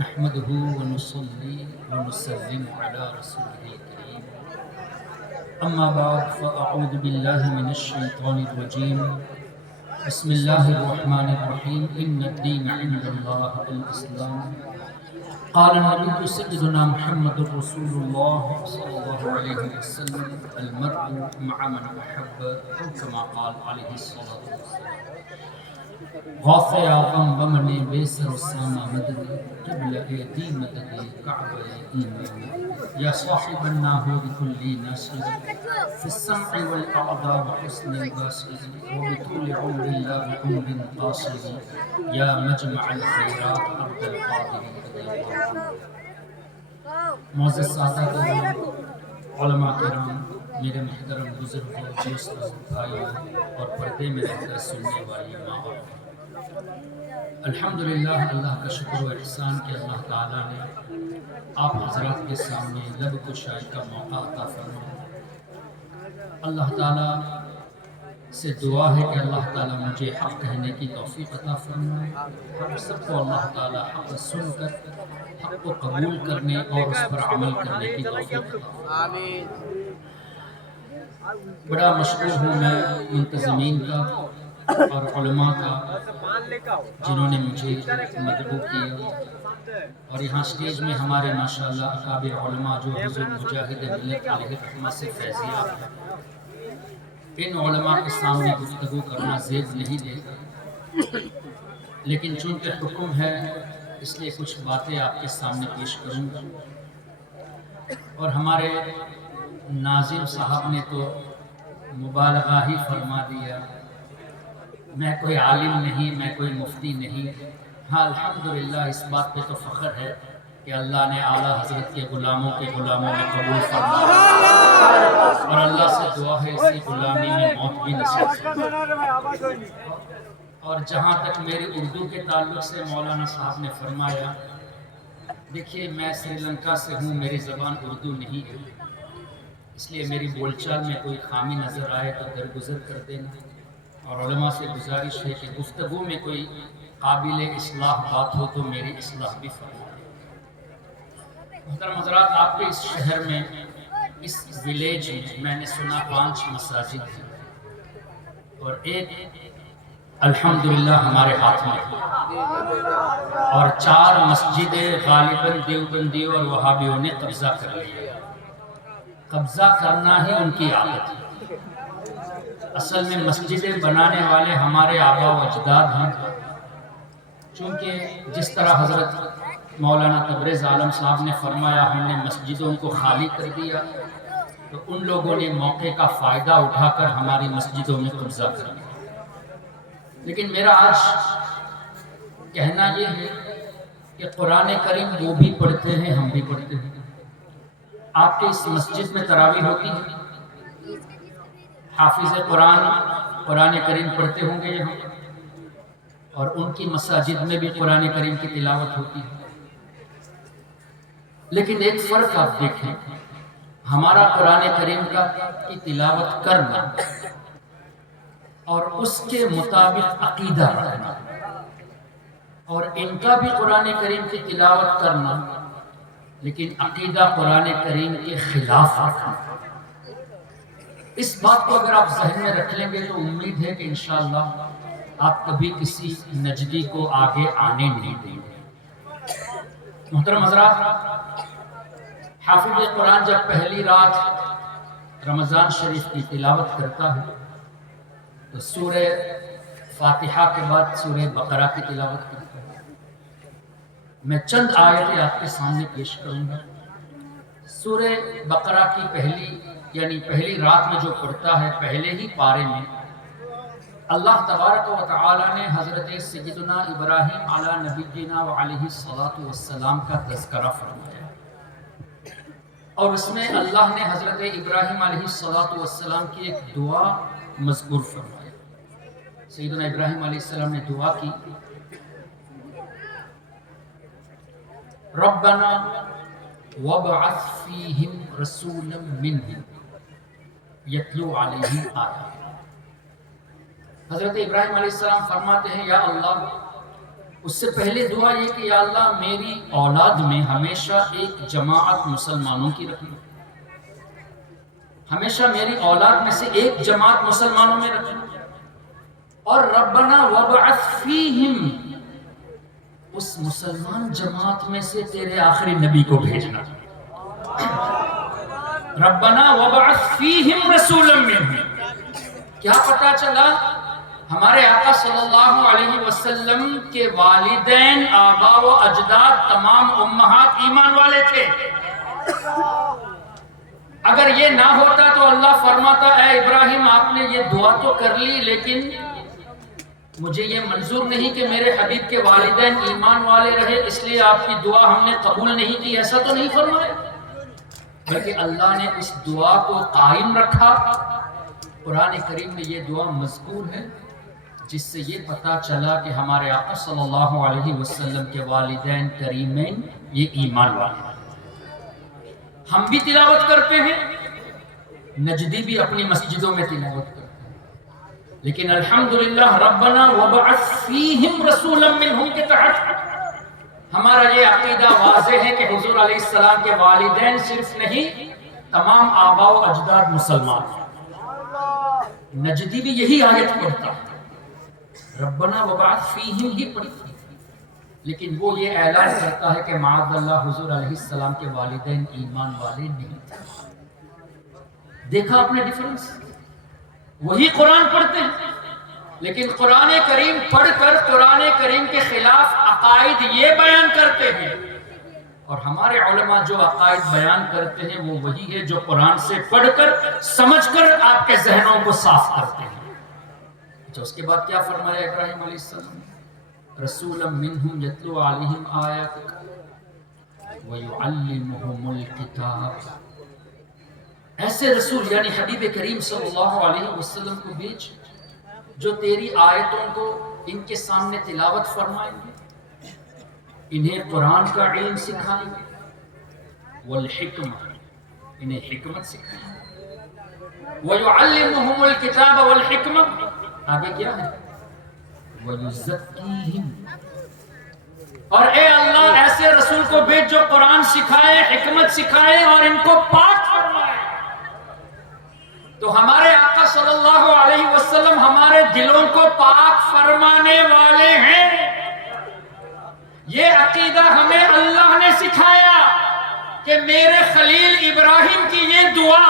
نحمده ونصلي ونسلم على رسوله الكريم أما بعد فأعوذ بالله من الشيطان الرجيم بسم الله الرحمن الرحيم إن الدين عند الله الإسلام قال النبي سيدنا محمد رسول الله صلى الله عليه وسلم المرء مع من أحب أو كما قال عليه الصلاة والسلام غوث اعظم بمن بیسر السامہ مدد قبل ایدی مدد کعبہ ایمان یا صاحب الناہور کلی ناصر في السمع والأعضاء وحسن البصر وبطول عمر لا بعمر قاصر يا مجمع الخيرات عبد القادر رضي الله عنه. معزز سادات علماء کرام، میرے محترم بزرگوں، دوستوں، بھائیوں اور پردے میں رہ کر سننے والی ماں اور الحمدللہ، اللہ کا شکر و احسان کہ اللہ تعالیٰ نے آپ حضرات کے سامنے لب کشائی کا موقع عطا فرمایا۔ اللہ تعالیٰ سے دعا ہے کہ اللہ تعالیٰ مجھے حق کہنے کی توفیق عطا فرمائے، ہم سب کو اللہ تعالیٰ حق سن کر حق کو قبول کرنے اور اس پر عمل کرنے کی توفیق عطا فرمائے۔ بڑا مشکور ہوں میں منتظمین کا اور علماء کا جنہوں نے مجھے مدعو کیا، اور یہاں سٹیج میں ہمارے ماشاءاللہ اکابر علماء جو حضور مجاہد ملت علیہ الرحمہ سے فیضیاب ہیں، ان علماء کے سامنے گفتگو کرنا زیب نہیں دے، لیکن چونکہ حکم ہے اس لیے کچھ باتیں آپ کے سامنے پیش کروں گا۔ اور ہمارے ناظم صاحب نے تو مبالغہ ہی فرما دیا، میں کوئی عالم نہیں، میں کوئی مفتی نہیں۔ ہاں الحمدللہ، اس بات پہ تو فخر ہے کہ اللہ نے اعلیٰ حضرت کے غلاموں میں قبول فرمایا، اور اللہ سے دعا ہے اسی غلامی میں موت بھی نصیب فرمائے۔ اور جہاں تک میری اردو کے تعلق سے مولانا صاحب نے فرمایا، دیکھیے میں سری لنکا سے ہوں، میری زبان اردو نہیں ہے، اس لیے میری بول چال میں کوئی خامی نظر آئے تو درگزر کر دینا، اور علماء سے گزارش ہے کہ گفتگو میں کوئی قابل اصلاح بات ہو تو میری اصلاح بھی فرمائیں۔ محترم حضرات، آپ کے اس شہر میں، اس ولیج میں نے سنا 5 مساجد ہیں، اور ایک الحمدللہ ہمارے ہاتھ میں ہے، اور 4 مسجدیں غالباً دیوبندیوں اور وہابیوں نے قبضہ کر لی ہے۔ قبضہ کرنا ہی ان کی عادت ہے۔ اصل میں مسجدیں بنانے والے ہمارے آبا و اجداد ہیں، چونکہ جس طرح حضرت مولانا تبریز عالم صاحب نے فرمایا ہم نے مسجدوں کو خالی کر دیا، تو ان لوگوں نے موقع کا فائدہ اٹھا کر ہماری مسجدوں میں قبضہ کر دیا۔ لیکن میرا آج کہنا یہ ہے کہ قرآن کریم وہ بھی پڑھتے ہیں، ہم بھی پڑھتے ہیں۔ آپ کے اس مسجد میں تراویح ہوتی ہے، حافظ قرآن کریم پڑھتے ہوں گے یہاں، اور ان کی مساجد میں بھی قرآن کریم کی تلاوت ہوتی ہے۔ لیکن ایک فرق آپ دیکھیں، ہمارا قرآن کریم کی تلاوت کرنا اور اس کے مطابق عقیدہ رکھنا، اور ان کا بھی قرآن کریم کی تلاوت کرنا لیکن عقیدہ قرآن کریم کے خلاف رکھنا، اس بات کو اگر آپ ذہن میں رکھ لیں گے تو امید ہے کہ انشاءاللہ آپ کبھی کسی نجدی کو آگے آنے نہیں دیں گے۔ محترم حضرات، حافظ قرآن جب پہلی رات رمضان شریف کی تلاوت کرتا ہے تو سورہ فاتحہ کے بعد سورہ بقرہ کی تلاوت کرتا ہے۔ میں چند آیتیں آپ کے سامنے پیش کروں گا۔ سورہ بقرہ کی پہلی رات میں جو پڑھتا ہے، پہلے ہی پارے میں اللہ تبارک و تعالی نے حضرت سیدنا ابراہیم علی نبینا و علیہ السلام کا تذکرہ فرمایا، اور اس میں اللہ نے حضرت ابراہیم علیہ السلام کی ایک دعا مذکور فرمایا۔ سیدنا ابراہیم علیہ السلام نے دعا کی، ربنا وابعث فیہم رسولا منہم یتلو علیہم آیات۔ حضرت ابراہیم علیہ السلام فرماتے ہیں، یا اللہ اس سے پہلے دعا یہ کہ یا اللہ میری اولاد میں ہمیشہ ایک جماعت مسلمانوں کی رکھنا، ہمیشہ میری اولاد میں سے ایک جماعت مسلمانوں میں رکھنا، اور ربنا وابعث فیہم، اس مسلمان جماعت میں سے تیرے آخری نبی کو بھیجنا۔ ربنا وابعث فیہم رسولا منہم، کیا پتا چلا ہمارے آقا صلی اللہ علیہ وسلم کے والدین، آبا و اجداد، تمام امہات ایمان والے تھے۔ اگر یہ نہ ہوتا تو اللہ فرماتا اے ابراہیم آپ نے یہ دعا تو کر لی، لیکن مجھے یہ منظور نہیں کہ میرے حبیب کے والدین ایمان والے رہے، اس لیے آپ کی دعا ہم نے قبول نہیں کی، ایسا تو نہیں فرمایا، بلکہ اللہ نے اس دعا کو قائم رکھا۔ قرآن کریم میں یہ دعا مذکور ہے، جس سے یہ پتا چلا کہ ہمارے آقا صلی اللہ علیہ وسلم کے والدین کریمین یہ ایمان والے ہیں۔ ہم بھی تلاوت کرتے ہیں، نجدی بھی اپنی مسجدوں میں تلاوت کرتے ہیں، لیکن الحمدللہ ربنا وابعث فیہم رسولا منہم کے تحت ہمارا یہ عقیدہ واضح ہے کہ حضور علیہ السلام کے والدین صرف نہیں، تمام آبا و اجداد مسلمان ہیں۔ نجدی بھی یہی آیت پڑھتا ہے، ربنا وابعث فیہم ہی پڑھتا ہے، لیکن وہ یہ اعلان کرتا ہے کہ معاذ اللہ حضور علیہ السلام کے والدین ایمان والے نہیں تھے۔ دیکھا آپ نے ڈیفرنس؟ وہی قرآن پڑھتے ہیں، لیکن قرآن کریم پڑھ کر قرآن کریم کے خلاف عقائد یہ بیان کرتے ہیں، اور ہمارے علماء جو عقائد بیان کرتے ہیں وہ وہی ہے جو قرآن سے پڑھ کر سمجھ کر آپ کے ذہنوں کو صاف کرتے ہیں۔ اچھا، اس کے بعد کیا فرمایا ابراہیم علیہ السلام؟ رسولا منہم یتلو علیہم آیاتک ویعلمہم الکتاب، ایسے رسول یعنی حبیب کریم صلی اللہ علیہ وسلم کو بھیج جو تیری آیتوں کو ان کے سامنے تلاوت فرمائیں گے، انہیں قرآن کا علم سکھائیں گے، والحکمہ، انہیں حکمت سکھائیں گے، ویعلمہم الکتاب والحکمہ، آگے کیا ہے؟ وَيُزَكِّيهِمْ، اور اے اللہ ایسے رسول کو بھیج جو قرآن سکھائے، حکمت سکھائے اور ان کو پاک فرمائے۔ تو ہمارے آقا صلی اللہ علیہ وسلم ہمارے دلوں کو پاک فرمانے والے ہیں۔ یہ عقیدہ ہمیں اللہ نے سکھایا کہ میرے خلیل ابراہیم کی یہ دعا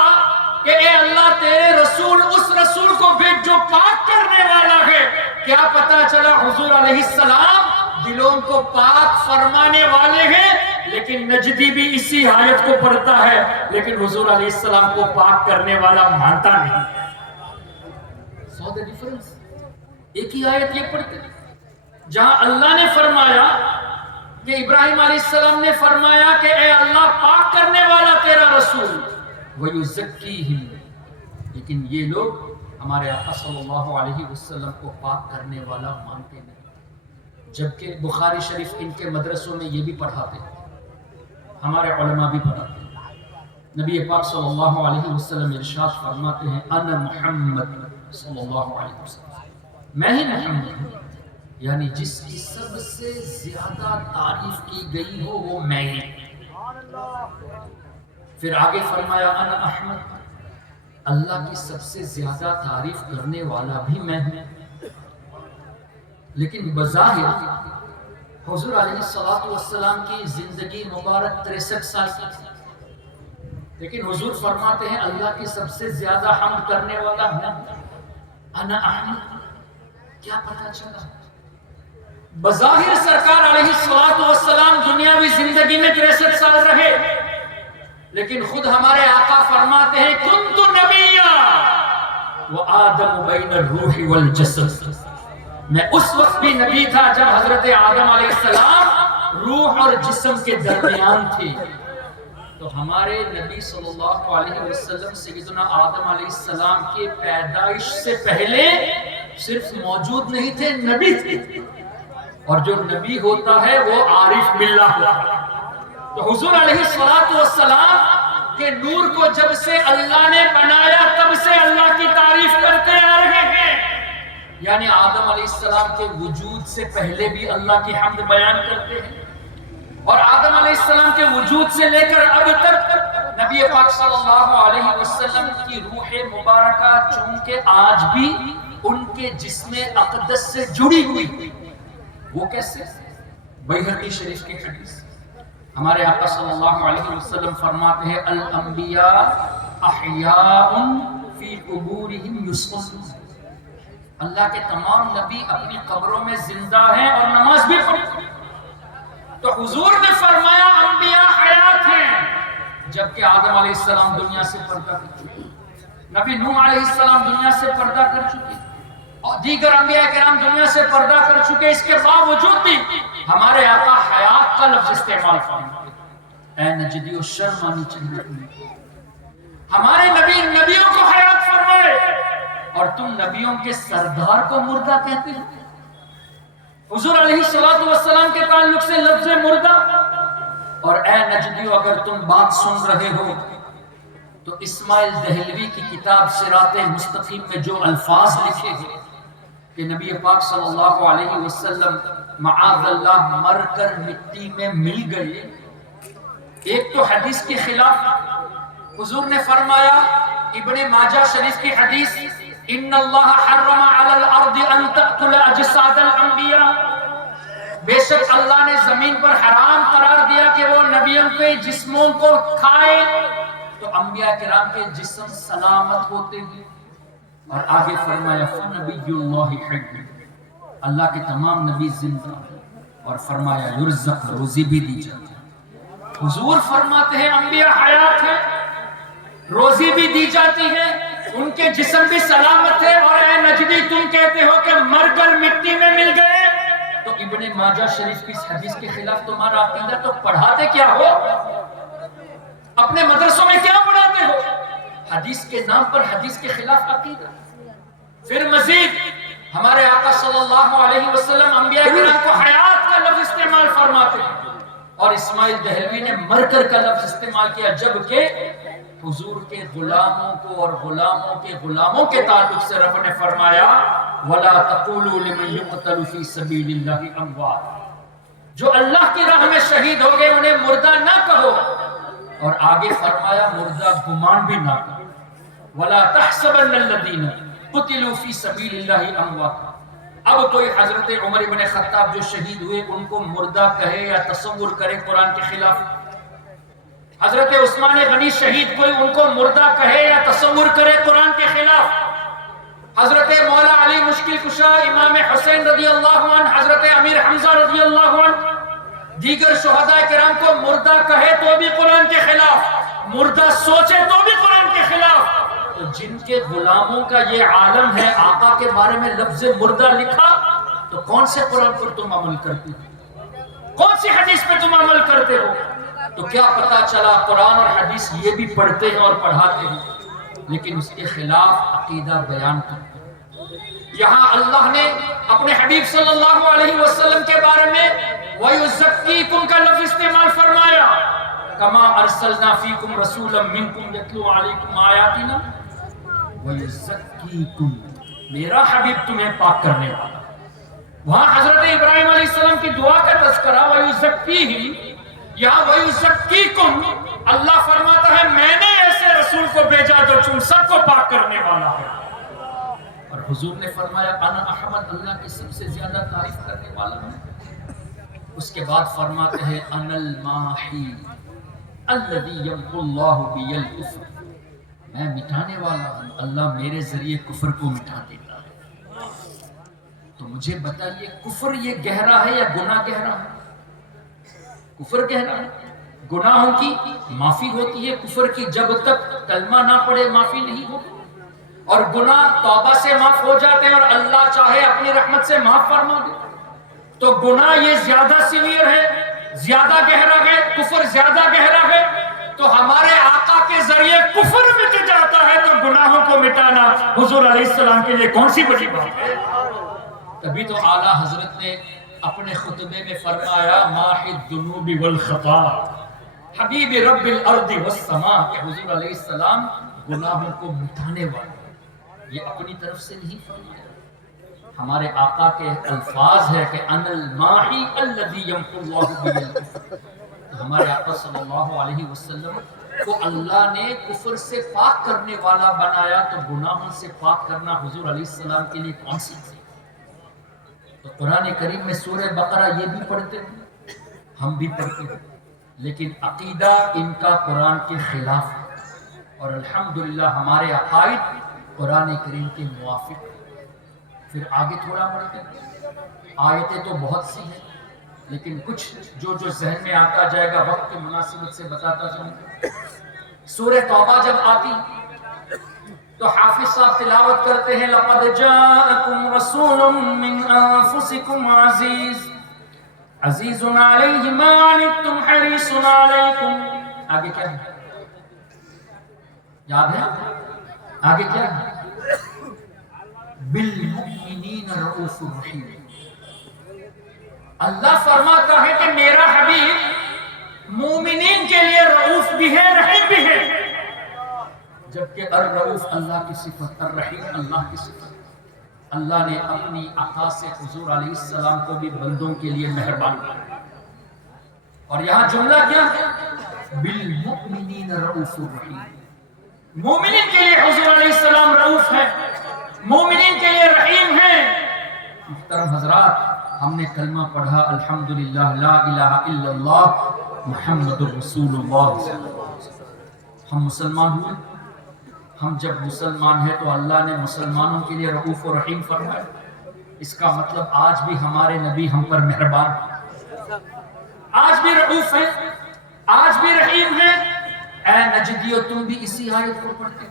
کہ اے اللہ تیرے رسول اس رسول کو بھیج جو پاک کرنے والا ہے۔ کیا پتا چلا حضور علیہ السلام دلوں کو پاک فرمانے والے ہیں، لیکن نجدی بھی اسی آیت کو پڑھتا ہے، لیکن حضور علیہ السلام کو پاک کرنے والا مانتا نہیں۔ سو the difference؟ ایک ہی آیت یہ پڑھتے ہیں جہاں اللہ نے فرمایا کہ ابراہیم علیہ السلام نے فرمایا کہ اے اللہ پاک کرنے والا تیرا رسول، وَيُزَكِّيهِمْ، لیکن یہ لوگ ہمارے آقا صلی اللہ علیہ وسلم کو پاک کرنے والا مانتے نہیں، جبکہ بخاری شریف ان کے مدرسوں میں یہ بھی پڑھاتے ہیں، ہمارے علماء بھی پڑھاتے ہیں۔ نبی پاک صلی اللہ علیہ وسلم ارشاد فرماتے ہیں انا محمد صلی اللہ علیہ وسلم، میں ہی محمد ہوں، یعنی جس کی سب سے زیادہ تعریف کی گئی ہو وہ میں ہی۔ پھر آگے فرمایا انا احمد، اللہ کی سب سے زیادہ تعریف کرنے والا بھی میں ہوں۔ لیکن بظاہر حضور علیہ السلام کی زندگی مبارک 63 سال کی تھی، لیکن حضور فرماتے ہیں اللہ کی سب سے زیادہ حمد کرنے والا میں ہوں، انا احمد۔ کیا پتہ چلا؟ بظاہر سرکار علیہ السلام دنیاوی زندگی میں 63 سال رہے، لیکن خود ہمارے آقا فرماتے ہیں کنت نبیا وآدم بین الروح والجسد، میں اس وقت بھی نبی تھا جب حضرت آدم علیہ السلام روح اور جسم کے درمیان تھے۔ تو ہمارے نبی صلی اللہ علیہ وسلم سیدنا آدم علیہ السلام کے پیدائش سے پہلے صرف موجود نہیں تھے، نبی تھے، اور جو نبی ہوتا ہے وہ عارف باللہ ہوتا ہے۔ تو حضور علیہ السلام کے نور کو جب سے اللہ نے بنایا تب سے اللہ کی تعریف کرتے آ رہے ہیں، یعنی آدم علیہ السلام کے وجود سے پہلے بھی اللہ کی حمد بیان کرتے ہیں، اور آدم علیہ السلام کے وجود سے لے کر اب تک نبی پاک صلی اللہ علیہ وسلم کی روح مبارکہ چونکہ آج بھی ان کے جسم اقدس سے جڑی ہوئی، وہ کیسے؟ بیہقی شریف کی حدیث، ہمارے آقا صلی اللہ علیہ وسلم فرماتے ہیں الانبیاء احیاء فی قبورہم یصلون، اللہ کے تمام نبی اپنی قبروں میں زندہ ہیں اور نماز بھی پڑھتے ہیں۔ تو حضور نے فرمایا انبیاء حیات ہیں، جبکہ آدم علیہ السلام دنیا سے پردہ کر چکے، نبی نوح علیہ السلام دنیا سے پردہ کر چکے، اور دیگر انبیاء کرام دنیا سے پردہ کر چکے، اس کے باوجود بھی ہمارے آقا حیات کا لفظ استعمال فرماتے، اے نجدی و شرم آنی چاہیے، ہمارے نبی نبیوں کو حیات فرمائے اور تم نبیوں کے سردار کو مردہ کہتے ہیں۔ حضور علیہ السلام کے تعلق سے لفظ مردہ، اور اے نجدیو اگر تم بات سن رہے ہو تو اسماعیل دہلوی کی کتاب صراط مستقیم میں جو الفاظ لکھے ہیں کہ نبی پاک صلی اللہ علیہ وسلم معاذ اللہ مر کر مٹی میں مل گئے، ایک تو حدیث کے خلاف حضور نے فرمایا، ابن ماجہ شریف کی حدیث، ان اللہ حرم علی الارض ان تأکل اجساد الانبیاء، بے شک اللہ نے زمین پر حرام قرار دیا کہ وہ نبیوں کے جسموں کو کھائے تو انبیاء کرام کے جسم سلامت ہوتے ہیں، اور آگے فرمایا فنبی اللہ حی، اللہ کے تمام نبی زندہ ہیں، اور فرمایا یرزق، روزی بھی دی جاتی ہے۔ حضور فرماتے ہیں انبیاء حیات ہیں، روزی بھی دی جاتی ہے، ان کے جسم بھی سلامت ہے، اور اے نجدی تم کہتے ہو کہ مر کر مٹی میں مل گئے، تو ابن ماجہ شریف کی حدیث کے خلاف تمہارا عقیدہ، تو پڑھاتے کیا ہو؟ اپنے مدرسوں میں کیا پڑھاتے ہو؟ حدیث کے نام پر حدیث کے خلاف عقیدہ۔ پھر مزید ہمارے آقا صلی اللہ علیہ وسلم انبیاء کرام کو حیات کا لفظ استعمال فرماتے ہیں، اور اسماعیل دہلوی نے مر کر کا لفظ استعمال کیا، جبکہ حضور کے غلاموں کو اور غلاموں کے غلاموں کے تعلق سے رب نے فرمایا وَلَا تَقُولُوا لِمَنْ يُقْتَلُ فِي سَبِيلِ اللَّهِ أَمْوَاتٌ، جو اللہ کی راہ میں شہید ہو گئے انہیں مردہ نہ کہو، اور آگے فرمایا مردہ گمان بھی نہ کرو، وَلَا تَحْسَبَنَّ الَّذِينَ قُتِلُوا فِي سَبِيلِ اللَّهِ أَمْوَاتٌ۔ اب کوئی حضرت عمر بن خطاب جو شہید ہوئے ان کو مردہ کہے یا تصور کرے قرآن کے خلاف، حضرت عثمان غنی شہید کوئی ان کو مردہ کہے یا تصور کرے قرآن کے خلاف، حضرت مولا علی مشکل کشا، امام حسین رضی اللہ عنہ، حضرت امیر حمزہ رضی اللہ عنہ، دیگر شہداء کرام کو مردہ کہے تو بھی قرآن کے خلاف، مردہ سوچے تو بھی قرآن کے خلاف، تو جن کے غلاموں کا یہ عالم ہے آقا کے بارے میں لفظ مردہ لکھا، تو کون سے قرآن پر تم عمل کرتے ہو؟ کون سی حدیث پہ تم عمل کرتے ہو؟ تو کیا پتا چلا قرآن اور حدیث یہ بھی پڑھتے ہیں اور پڑھاتے ہیں، لیکن اس کے خلاف عقیدہ بیان کرتے ہیں۔ یہاں اللہ نے اپنے حبیب صلی اللہ علیہ وسلم کے بارے میں وَيُزَكِّيكُمْ کا لفظ استعمال فرمایا، كَمَا أَرْسَلْنَا فِيكُمْ رَسُولًا مِّنْكُمْ يَتْلُو عَلَيْكُمْ آيَاتِنَا وَيُزَكِّيكُمْ، میرا حبیب تمہیں پاک کرنے والا۔ وہاں حضرت ابراہیم علیہ السلام کی دعا کا تذکرہ وَيُزَكِّيهِمْ، یہاں وَيُزَكِّيكُمْ، اللہ فرماتا ہے میں نے ایسے رسول کو بھیجا جو تم سب کو پاک کرنے والا ہے، اور حضور نے فرمایا انا احمد، اللہ کی سب سے زیادہ تعریف کرنے والا ہوں۔ اس کے بعد فرماتے ہیں انا الماحی الذی یمحو اللہ بی الکفر، میں مٹانے والا ہوں، اللہ میرے ذریعے کفر کو مٹا دیتا ہے۔ تو مجھے بتائیے کفر یہ گہرا ہے یا گناہ گہرا ہے؟ کفر گہرا ہے، گناہوں کی معافی ہوتی ہے کفر کی جب تک کلمہ نہ پڑھے معافی نہیں ہوتی، اور گناہ توبہ سے معاف ہو جاتے ہیں اور اللہ چاہے اپنی رحمت سے معاف فرما دے۔ تو گناہ یہ زیادہ سیویئر ہے، زیادہ گہرا ہے، کفر زیادہ گہرا ہے، تو ہمارے آقا کے ذریعے کفر مٹ جاتا ہے تو گناہوں کو مٹانا حضور علیہ السلام کے لیے کون سی بڑی بات ہے؟ تبھی تو اعلیٰ حضرت نے اپنے خطبے میں فرمایا ماحی الذنوب والخطا حبیب رب الارض والسماء، کہ حضور علیہ السلام گناہوں کو مٹانے والے، یہ اپنی طرف سے نہیں فرمایا، ہمارے آقا کے الفاظ ہے کہ ان الماحی الذی یمحو اللہ بہ الکفر. ہمارے آقا صلی اللہ علیہ وسلم کو اللہ نے کفر سے پاک کرنے والا بنایا، تو گناہوں سے پاک کرنا حضور علیہ السلام کے لیے کون سی تھی؟ تو قرآن کریم میں سورہ بقرہ یہ بھی پڑھتے ہیں، ہم بھی پڑھتے ہیں، لیکن عقیدہ ان کا قرآن کے خلاف ہے، اور الحمدللہ ہمارے عقائد قرآن کریم کے موافق. پھر آگے تھوڑا پڑھتے ہیں، آیتیں تو بہت سی ہیں، لیکن کچھ جو ذہن میں آتا جائے گا وقت کی مناسبت سے بتاتا جاؤں گا. سورہ توبہ جب آتی تو حافظ صاحب تلاوت کرتے ہیں لقد جاءکم رسول من انفسکم عزیز عزیز علیہ ما عنتم حریص علیکم. آگے کیا ہے؟ یاد ہے؟ آگے کیا ہے؟ بالمؤمنین رؤوف رحیم. اللہ فرماتا ہے کہ میرا حبیب مومنین کے لیے رؤوف بھی ہے، رحیم بھی ہے. جبکہ الرؤوف اللہ کی صفت، الرحیم اللہ کی صفت. اللہ نے اپنی عطا سے حضور علیہ السلام کو بھی بندوں کے لیے مہربان کیا. اور یہاں جملہ کیا ہے؟ بالمؤمنین رؤوف رحیم. مومنین کے لیے حضور علیہ السلام رؤوف ہے، مومنین کے لیے رحیم ہے. محترم حضرات، ہم نے کلمہ پڑھا الحمدللہ لا الہ الا اللہ محمد رسول اللہ. ہم مسلمان ہوئے. ہم جب مسلمان ہیں تو اللہ نے مسلمانوں کے لیے رؤوف و رحیم فرمایا. اس کا مطلب آج بھی ہمارے نبی ہم پر مہربان ہیں، آج بھی رؤوف ہیں، آج بھی رحیم ہیں. اے نجدیو، تم بھی اسی آیت کو پڑھتے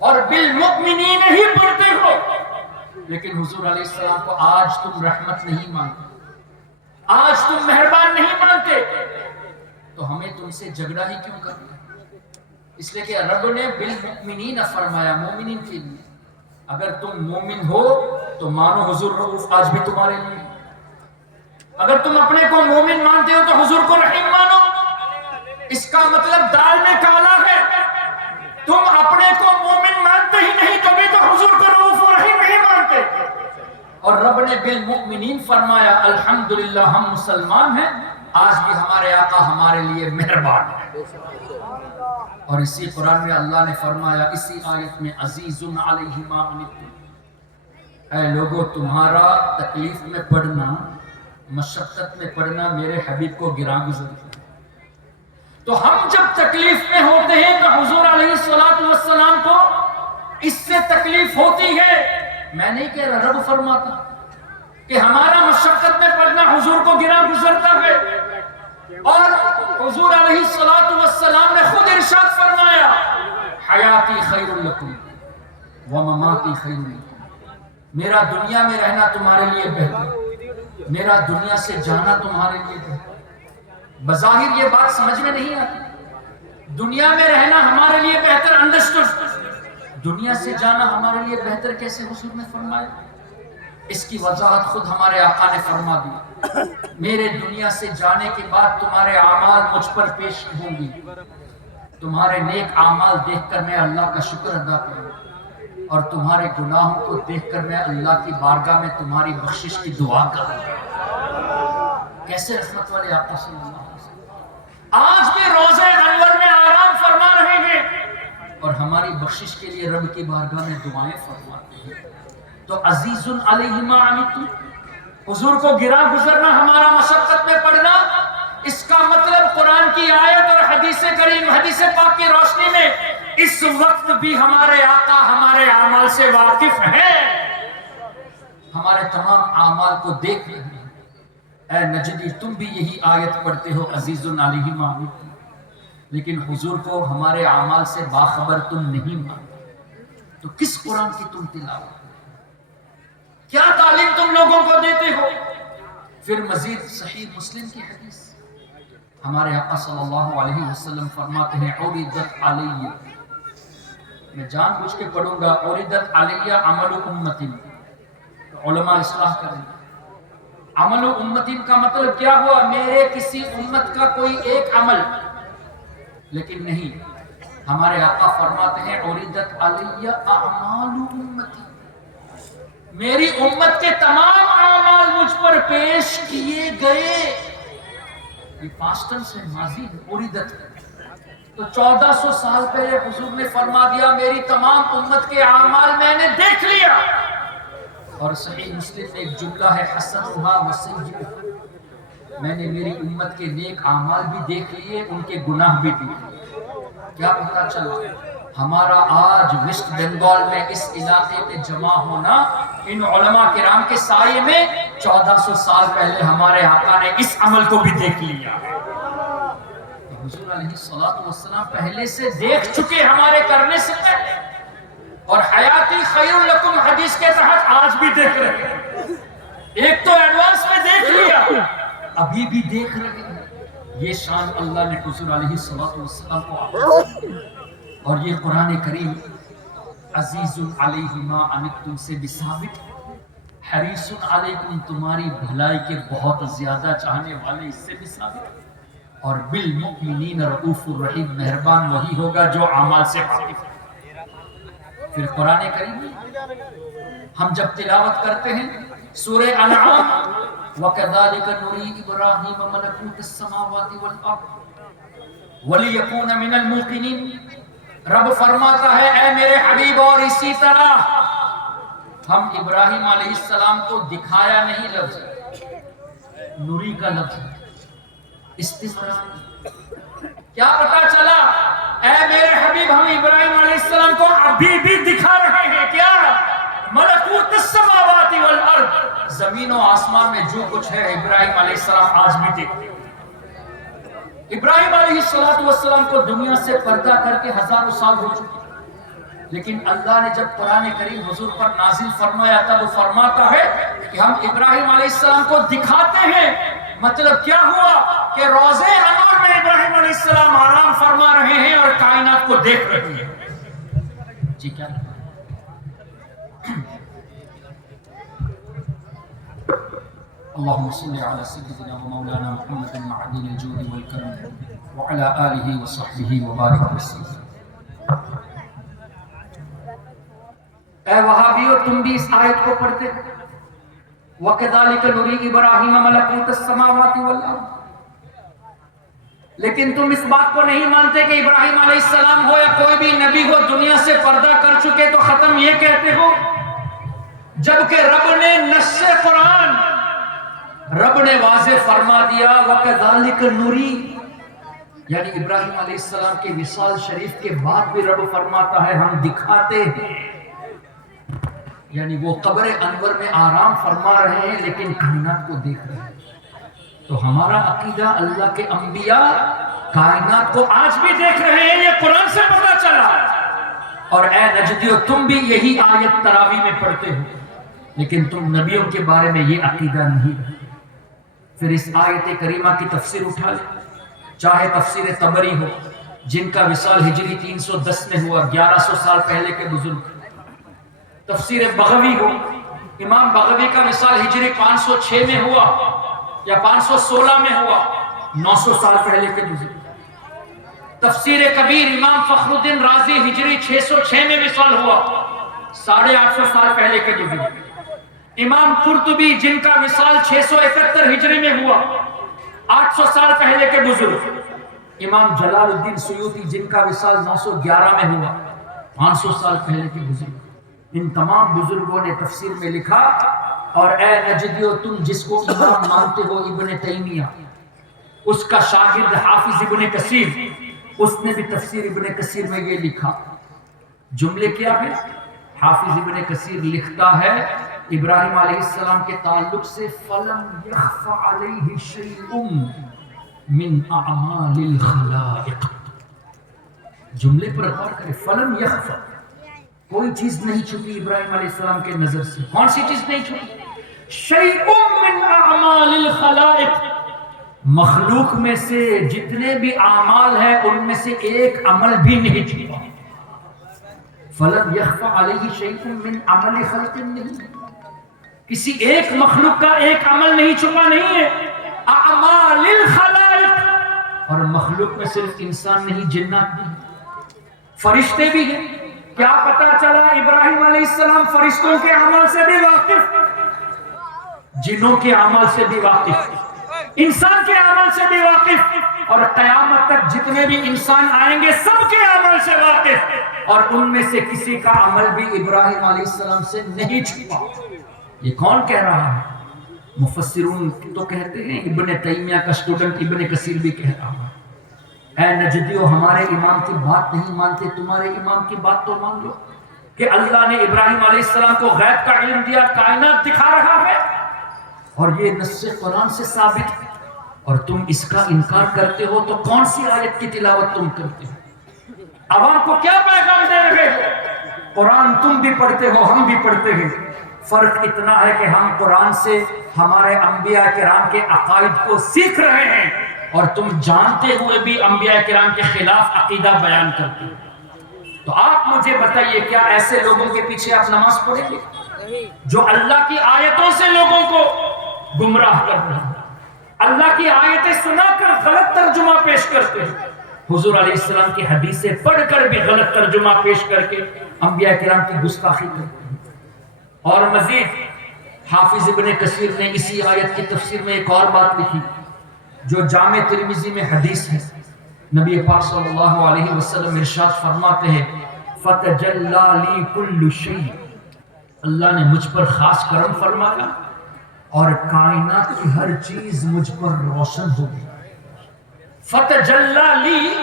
اور بالمؤمنین ہی پڑھتے ہو، لیکن حضور علیہ السلام کو آج تم رحمت نہیں مانتے، آج تم مہربان نہیں مانتے. تو ہمیں تم سے جھگڑا ہی کیوں کرنا؟ اس لیے کہ رب نے بالمؤمنین فرمایا، مومنین کے لیے. اگر تم مومن ہو تو مانو حضور رؤوف آج بھی تمہارے لیے. اگر تم اپنے کو مومن مانتے ہو تو حضور کو رحیم مانو. اس کا مطلب دال میں کالا ہے. تم اپنے کو مومن مانتے ہی نہیں، کبھی تو حضور کو رؤوف و رحیم نہیں مانتے. اور رب نے بالمؤمنین فرمایا. الحمدللہ ہم مسلمان ہیں، آج بھی ہمارے آقا ہمارے لیے مہربان ہے. اور اسی قرآن میں اللہ نے فرمایا اسی آیت میں عزیز علیہ ما عنتم. اے لوگو، تمہارا تکلیف میں پڑنا، مشقت میں پڑنا میرے حبیب کو گراں گزرتا ہے. تو ہم جب تکلیف میں ہوتے ہیں تو حضور علیہ السلام کو اس سے تکلیف ہوتی ہے. میں نہیں کہہ رہا، رب فرماتا کہ ہمارا مشقت میں پڑنا حضور کو گراں گزرتا ہے. اور حضور علیہ السلام نے خود ارشاد فرمایا حیاتی خیر لکم ومماتی خیر لکم. میرا دنیا میں رہنا تمہارے لیے بہتر، میرا دنیا سے جانا تمہارے لیے بہتر. بظاہر یہ بات سمجھ میں نہیں آتی. دنیا میں رہنا ہمارے لیے بہتر، انڈرسٹوڈ. دنیا سے جانا ہمارے لیے بہتر کیسے حضور نے فرمایا؟ اس کی وضاحت خود ہمارے آقا نے فرما دی. میرے دنیا سے جانے کے بعد تمہارے اعمال مجھ پر پیش ہوں گی. تمہارے نیک اعمال دیکھ کر میں اللہ کا شکر ادا کروں، اور تمہارے گناہوں کو دیکھ کر میں اللہ کی بارگاہ میں تمہاری بخشش کی دعا کروں. کیسے رحمت والے آقا صلی اللہ علیہ وسلم آج بھی روزے انور میں آرام فرما رہے ہیں، اور ہماری بخشش کے لیے رب کی بارگاہ میں دعائیں فرماتے ہیں. تو عزیز علیہ ما عنتم، حضور کو گراں گزرنا، ہمارا مشقت میں پڑنا، اس کا مطلب قرآن کی آیت اور حدیث کریم، حدیث پاک کی روشنی میں اس وقت بھی ہمارے آقا ہمارے اعمال سے واقف ہیں، ہمارے تمام اعمال کو دیکھ رہے ہیں. اے نجدی، تم بھی یہی آیت پڑھتے ہو عزیز علیہ ما عنتم، لیکن حضور کو ہمارے اعمال سے باخبر تم نہیں مانتے. تو کس قرآن کی تم تلاوت، کیا تعلیم تم لوگوں کو دیتے ہو؟ پھر مزید صحیح مسلم کی حدیث، ہمارے آقا صلی اللہ علیہ وسلم فرماتے ہیں عرضت علیہ، میں جان بوجھ کے پڑھوں گا، عرضت علیہ عمل امتی. علماء اصلاح کریں، عمل امتی کا مطلب کیا ہوا؟ میرے کسی امت کا کوئی ایک عمل. لیکن نہیں، ہمارے آقا فرماتے ہیں عرضت علیہ اعمال امتی. میری امت کے تمام اعمال مجھ پر پیش کیے گئے. یہ پاسٹ ٹینس ہے، ماضی ہے، اریدت ہے. تو 1400 سال پہلے حضور نے فرما دیا میری تمام امت کے اعمال میں نے دیکھ لیا. اور صحیح مسلم میں ایک جملہ ہے حسنھا وسیئھا، میں نے میری امت کے نیک اعمال بھی دیکھ لیے، ان کے گناہ بھی دیکھ لیے. کیا پتہ چلا؟ ہمارا آج ویسٹ بنگال میں اس علاقے پہ جمع ہونا ان علماء کرام کے سائے میں 1400 سال پہلے ہمارے آقا نے اس عمل کو بھی دیکھ لیا. حضور علیہ الصلوۃ والسلام پہلے سے دیکھ چکے ہمارے کرنے سے پہلے، اور حیاتی خیر لکم حدیث کے تحت آج بھی دیکھ رہے ہیں. ایک تو ایڈوانس میں دیکھ لیا، ابھی بھی دیکھ رہے ہیں. یہ شان اللہ نے حضور علیہ الصلوۃ والسلام کو عطا کی. اور یہ قرآن کریم عزیز علیہ ما عنتم سے بھی ثابت ہے، حریص علیکم تمہاری بھلائی کے بہت زیادہ چاہنے والے اس سے بھی ثابت ہے. اور بالمؤمنین رؤوف الرحیم، مہربان وہی ہوگا جو اعمال سے واقف ہے. پھر قرآن کریم ہم جب تلاوت کرتے ہیں سورہ انعام، وَكَذَلِكَ نُرِي إِبْرَاهِيمَ مَلَكُوتَ السَّمَاوَاتِ وَالْأَرْضِ وَلِيَكُونَ مِنَ الْمُوقِنِينَ، رب فرماتا ہے اے میرے حبیب اور اسی طرح ہم ابراہیم علیہ السلام کو دکھایا نہیں، لفظ نوری کا لفظ استمرار. کیا پتا چلا؟ اے میرے حبیب ہم ابراہیم علیہ السلام کو ابھی بھی دکھا رہے ہیں. کیا؟ ملکوت السماوات والارض، زمین و آسمان میں جو کچھ ہے ابراہیم علیہ السلام آج بھی دیکھتے ہیں. ابراہیم علیہ السلام کو دنیا سے پردہ کر کے ہزاروں سال ہو چکے، لیکن اللہ نے جب قرآن کریم حضور پر نازل فرمایا تب وہ فرماتا ہے کہ ہم ابراہیم علیہ السلام کو دکھاتے ہیں. مطلب کیا ہوا کہ روضے انور میں ابراہیم علیہ السلام آرام فرما رہے ہیں اور کائنات کو دیکھ رہے ہیں. جی کیا؟ اللهم صل على سيدنا ومولانا محمد معدن الجود والكرم وعلى آله وصحبه وبارك وسلم. اے وہابیو، تم بھی اس آیت کو پڑھتے وَكَذَلِكَ نُرِي إِبْرَاهِيمَ مَلَكُوتَ السَّمَاوَاتِ وَالْأَرْضِ، لیکن تم اس بات کو نہیں مانتے کہ ابراہیم علیہ السلام ہو یا کوئی بھی نبی ہو دنیا سے پردہ کر چکے تو ختم یہ کہتے ہو، جبکہ رب نے نص قرآن، رب نے واضح فرما دیا وَكَذَلِكَ نُرِي، یعنی ابراہیم علیہ السلام کے وصال شریف کے بعد بھی رب فرماتا ہے ہم دکھاتے ہیں. یعنی وہ قبر انور میں آرام فرما رہے ہیں لیکن کائنات کو دیکھ رہے ہیں. تو ہمارا عقیدہ اللہ کے انبیاء کائنات کو آج بھی دیکھ رہے ہیں، یہ قرآن سے پتہ چلا. اور اے نجدیو، تم بھی یہی آیت تراویح میں پڑھتے ہو، لیکن تم نبیوں کے بارے میں یہ عقیدہ نہیں رکھتے. پھر اس آیت کریمہ کی تفسیر اٹھا لیں، چاہے تفسیر طبری ہو جن کا وصال ہجری 310 میں ہوا، 1100 سال پہلے کے بزرگ، تفسیر بغوی ہو، امام بغوی کا وصال ہجری 506 میں ہوا یا 516 میں ہوا، 900 سال پہلے کے بزرگ. تفسیر کبیر امام فخر الدین رازی ہجری 606 میں وصال ہوا، 850 سال پہلے کے بزرگ. امام قرطبی جن کا وصال 671 ہجری میں ہوا، 800 سال پہلے کے بزرگ. امام جلال الدین سیوطی جن کا وصال 911 میں ہوا، 500 سال پہلے کے بزرگ. ان تمام بزرگوں نے تفسیر میں لکھا. اور اے نجدیو، تم جس کو امام مانتے ہو ابن تیمیہ، اس کا شاگرد حافظ ابن کثیر، اس نے بھی تفسیر ابن کثیر میں یہ لکھا. جملے کیا ہے؟ حافظ ابن کثیر لکھتا ہے ابراہیم علیہ السلام کے تعلق سے فَلَمْ يَخْفَ عَلَيْهِ شَيْءٌ مِّنْ أَعْمَالِ الْخَلَائِقِ. جملے پر غور کریں، فَلَمْ يَخْفَ، کوئی چیز نہیں چھپی ابراہیم علیہ السلام کے نظر سے. کون سی چیز نہیں چھپی؟ شَيْءٌ مِّنْ أَعْمَالِ الْخَلَائِقِ، مخلوق میں سے جتنے بھی اعمال ہیں ان میں سے ایک عمل بھی نہیں چھپا. فَلَمْ يَخْفَ عَلَيْهِ شَيْءٌ مِّنْ عَمَلِ خَلْقٍ، نہیں، کسی ایک مخلوق کا ایک عمل نہیں چھپا نہیں ہے. اعمال الخلائق، اور مخلوق میں صرف انسان نہیں، جنات بھی ہیں، فرشتے بھی ہیں. کیا پتا چلا ابراہیم علیہ السلام فرشتوں کے عمل سے بھی واقف، جنوں کے عمل سے بھی واقف، انسان کے عمل سے بھی واقف، اور قیامت تک جتنے بھی انسان آئیں گے سب کے عمل سے واقف، اور ان میں سے کسی کا عمل بھی ابراہیم علیہ السلام سے نہیں چھپا۔ یہ کون کہہ رہا ہے؟ مفسرون تو کہتے ہیں، ابن تیمیہ کا اسٹوڈنٹ ابن کثیر بھی کہہ رہا ہے، اے نجدیو ہمارے امام کی بات نہیں مانتے، تمہارے امام کی بات تو مان لو کہ اللہ نے ابراہیم علیہ السلام کو غیب کا علم دیا، کائنات دکھا رہا ہے، اور یہ نص قرآن سے ثابت ہے، اور تم اس کا انکار کرتے ہو تو کون سی آیت کی تلاوت تم کرتے ہو؟ عوام کو کیا پیغام دے رہے ہو؟ قرآن تم بھی پڑھتے ہو، ہم بھی پڑھتے ہیں، فرق اتنا ہے کہ ہم قرآن سے ہمارے انبیاء کرام کے عقائد کو سیکھ رہے ہیں، اور تم جانتے ہوئے بھی انبیاء کرام کے خلاف عقیدہ بیان کرتے ہو۔ تو آپ مجھے بتائیے، کیا ایسے لوگوں کے پیچھے آپ نماز پڑھیں گے جو اللہ کی آیتوں سے لوگوں کو گمراہ کر رہے ہیں، اللہ کی آیتیں سنا کر غلط ترجمہ پیش کرتے ہیں، حضور علیہ السلام کی حدیثیں پڑھ کر بھی غلط ترجمہ پیش کر کے انبیاء کرام کی گستاخی کرتے ہیں؟ اور مزید حافظ ابن کثیر نے اسی آیت کی تفسیر میں ایک اور بات لکھی جو جامع ترمذی میں حدیث ہے، نبی پاک صلی اللہ علیہ وسلم ارشاد فرماتے ہیں فَتَجَلَّى لِي كُلُّ شَيْءٍ، اللہ نے مجھ پر خاص کرم فرمایا اور کائنات کی ہر چیز مجھ پر روشن ہو گئی۔ فَتَجَلَّى لِي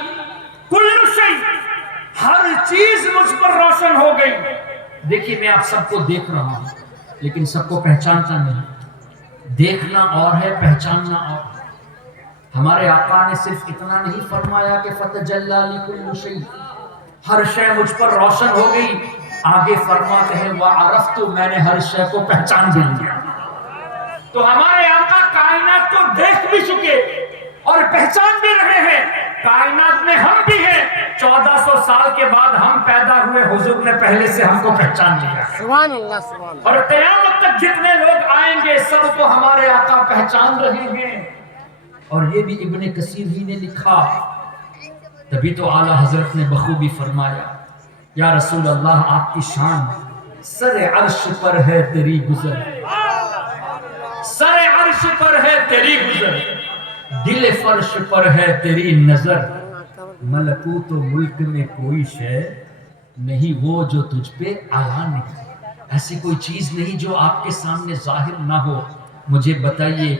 كُلُّ شَيْءٍ، ہر چیز مجھ پر روشن ہو گئی۔ دیکھیے میں آپ سب کو دیکھ رہا ہوں لیکن سب کو پہچانتا نہیں، دیکھنا اور ہے، پہچاننا اور ہے۔ ہمارے آقا نے صرف اتنا نہیں فرمایا کہ فَتَجَلَّى لِي كُلُّ شَيْءٍ، ہر شے مجھ پر روشن ہو گئی، آگے فرماتے ہیں وَعَرَفْتُ، میں نے ہر شے کو پہچان بھی لیا۔ تو ہمارے آقا کائنات کو دیکھ بھی چکے اور پہچان بھی رہے ہیں، کائنات میں ہم بھی ہیں، 1400 سال کے بعد ہم پیدا ہوئے، حضور نے پہلے سے ہم کو پہچان لیا۔ سبحان اللہ، سبحان اللہ۔ اور قیامت تک جتنے لوگ آئیں گے سب کو ہمارے آقا پہچان رہے ہیں، اور یہ بھی ابن کثیر ہی نے لکھا، تبھی تو اعلیٰ حضرت نے بخوبی فرمایا یا رسول اللہ آپ کی شان سر عرش پر ہے تیری گزر، سر عرش پر ہے تیری گزر، دل فرش پر ہے تیری نظر، ملکوت و ملک میں کوئی شے نہیں وہ جو تجھ پہ آیا نہیں، ایسی کوئی چیز نہیں جو آپ کے سامنے ظاہر نہ ہو۔ مجھے بتائیے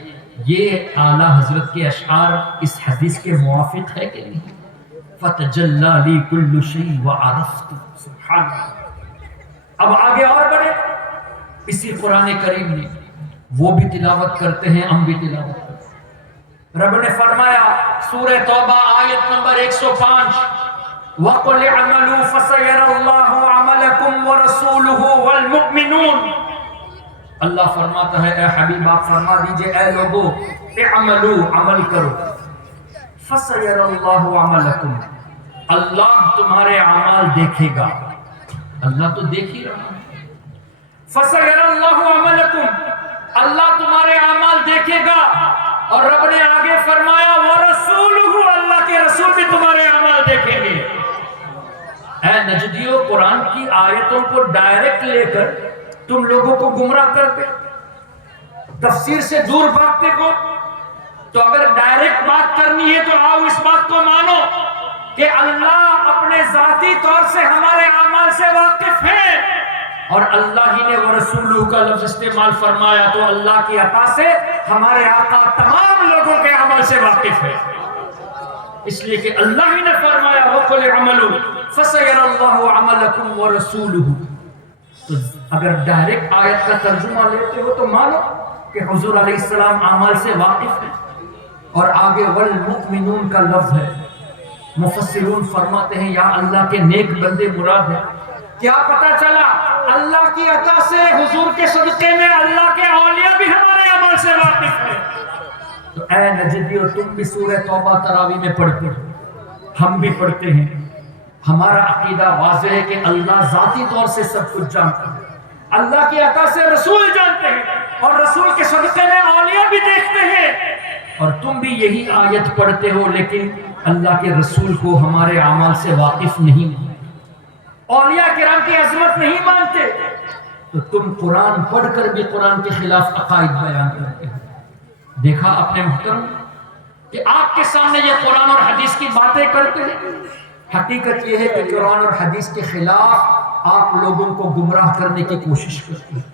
یہ اعلیٰ حضرت کے اشعار اس حدیث کے موافق ہے کہ نہیں؟ فَتَجَلَّى لِي كُلُّ شَيْءٍ وَعَرَفْتُ، سبحان اللہ۔ اب آگے اور بڑھے، اسی قرآن کریم نے وہ بھی تلاوت کرتے ہیں، ہم بھی تلاوت کرتے ہیں۔ رب نے فرمایا سورہ توبہ آیت نمبر 105 وَقُلِ اعْمَلُوا فَسَيَرَى اللَّهُ عَمَلَكُمْ وَرَسُولُهُ وَالْمُؤْمِنُونَ، اللہ فرماتا ہے اے حبیب آپ فرما دیجئے اے لوگو اعملوا، عمل کرو، فَسَيَرَى اللَّهُ عَمَلَكُمْ، اللہ تمہارے اعمال دیکھے گا، اللہ تو دیکھ ہی رہا ہے، فَسَيَرَى اللَّهُ عَمَلَكُمْ، اللہ تمہارے اعمال دیکھے گا، اور رب نے آگے فرمایا وَرَسُولُهُ، اللہ کے رسول بھی تمہارے اعمال دیکھیں گے۔ اے نجدیو قرآن کی آیتوں کو ڈائریکٹ لے کر تم لوگوں کو گمراہ کرتے، تفسیر سے دور بھاگتے ہو، تو اگر ڈائریکٹ بات کرنی ہے تو آؤ اس بات کو مانو کہ اللہ اپنے ذاتی طور سے ہمارے اعمال سے واقف ہے، اور اللہ ہی نے ورسولہ کا لفظ استعمال فرمایا تو اللہ کی عطا سے ہمارے آقا تمام لوگوں کے عمل سے واقف ہے، اس لیے کہ اللہ ہی نے فرمایا وَقُلِ اعْمَلُوا فَسَيَرَى اللَّهُ عَمَلَكُمْ وَرَسُولُهُ۔ تو اگر ڈائریکٹ آیت کا ترجمہ لیتے ہو تو مانو کہ حضور علیہ السلام اعمال سے واقف ہیں، اور آگے والمؤمنون کا لفظ ہے، مفسرون فرماتے ہیں یا اللہ کے نیک بندے مراد ہیں۔ کیا پتا چلا اللہ کی عطا سے حضور کے صدقے میں اللہ کے اولیاء بھی ہمارے عمل سے واقف ہیں۔ تو اے نجدیو تم بھی سورہ توبہ تراویح میں پڑھتے ہو، ہم بھی پڑھتے ہیں، ہمارا عقیدہ واضح ہے کہ اللہ ذاتی طور سے سب کچھ جانتا ہے، اللہ کی عطا سے رسول جانتے ہیں، اور رسول کے صدقے میں اولیاء بھی دیکھتے ہیں، اور تم بھی یہی آیت پڑھتے ہو لیکن اللہ کے رسول کو ہمارے اعمال سے واقف نہیں۔ اولیاء کرام کی عظمت نہیں مانتے تو تم قرآن پڑھ کر بھی قرآن کے خلاف عقائد بیان کرتے ہو۔ دیکھا اپنے محترم کہ آپ کے سامنے یہ قرآن اور حدیث کی باتیں کرتے ہیں، حقیقت یہ ہے کہ قرآن اور حدیث کے خلاف آپ لوگوں کو گمراہ کرنے کی کوشش کرتے ہیں۔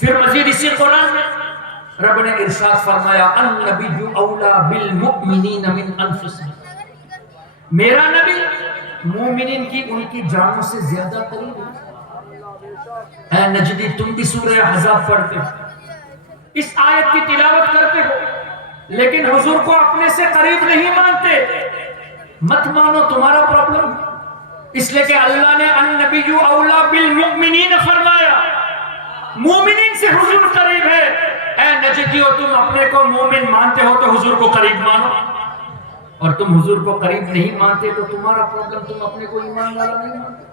پھر مزید اسی قرآن میں رب نے ارشاد فرمایا النبی اولا بالمؤمنین من انفسہم، میرا نبی مومنین کی ان کی جانوں سے زیادہ قریب ہے۔ اے نجدی تم بھی سورہ احزاب پڑھتے ہو، اس آیت کی تلاوت کرتے ہو، لیکن حضور کو اپنے سے قریب نہیں مانتے۔ مت مانو، تمہارا پرابلم، اس لیے کہ اللہ نے النبی اولا بالمؤمنین فرمایا، مومنین سے حضور قریب ہے۔ اے نجدیو تم اپنے کو مومن مانتے ہو تو حضور کو قریب مانو، اور تم حضور کو قریب نہیں مانتے تو تمہارا پرابلم، تم اپنے کو ایمان والا نہیں مانتے۔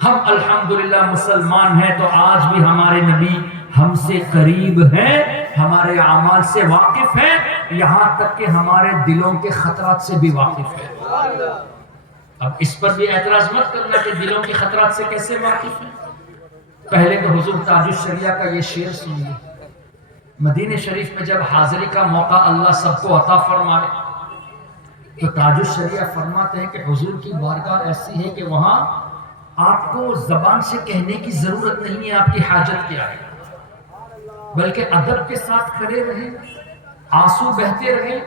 ہم الحمدللہ مسلمان ہیں تو آج بھی ہمارے نبی ہم سے قریب ہیں، ہمارے اعمال سے واقف ہیں، یہاں تک کہ ہمارے دلوں کے خطرات سے بھی واقف ہیں۔ اب اس پر بھی اعتراض مت کرنا کہ دلوں کے خطرات سے کیسے واقف ہیں۔ پہلے تو حضور تاج الشریعہ کا یہ شعر سنیے۔ مدینہ شریف میں جب حاضری کا موقع اللہ سب کو عطا فرمائے تو تاج الشریعہ فرماتے ہیں کہ حضور کی بارگاہ ایسی ہے کہ وہاں آپ کو زبان سے کہنے کی ضرورت نہیں ہے آپ کی حاجت کیا ہے، بلکہ ادب کے ساتھ کھڑے رہیں، آنسو بہتے رہیں،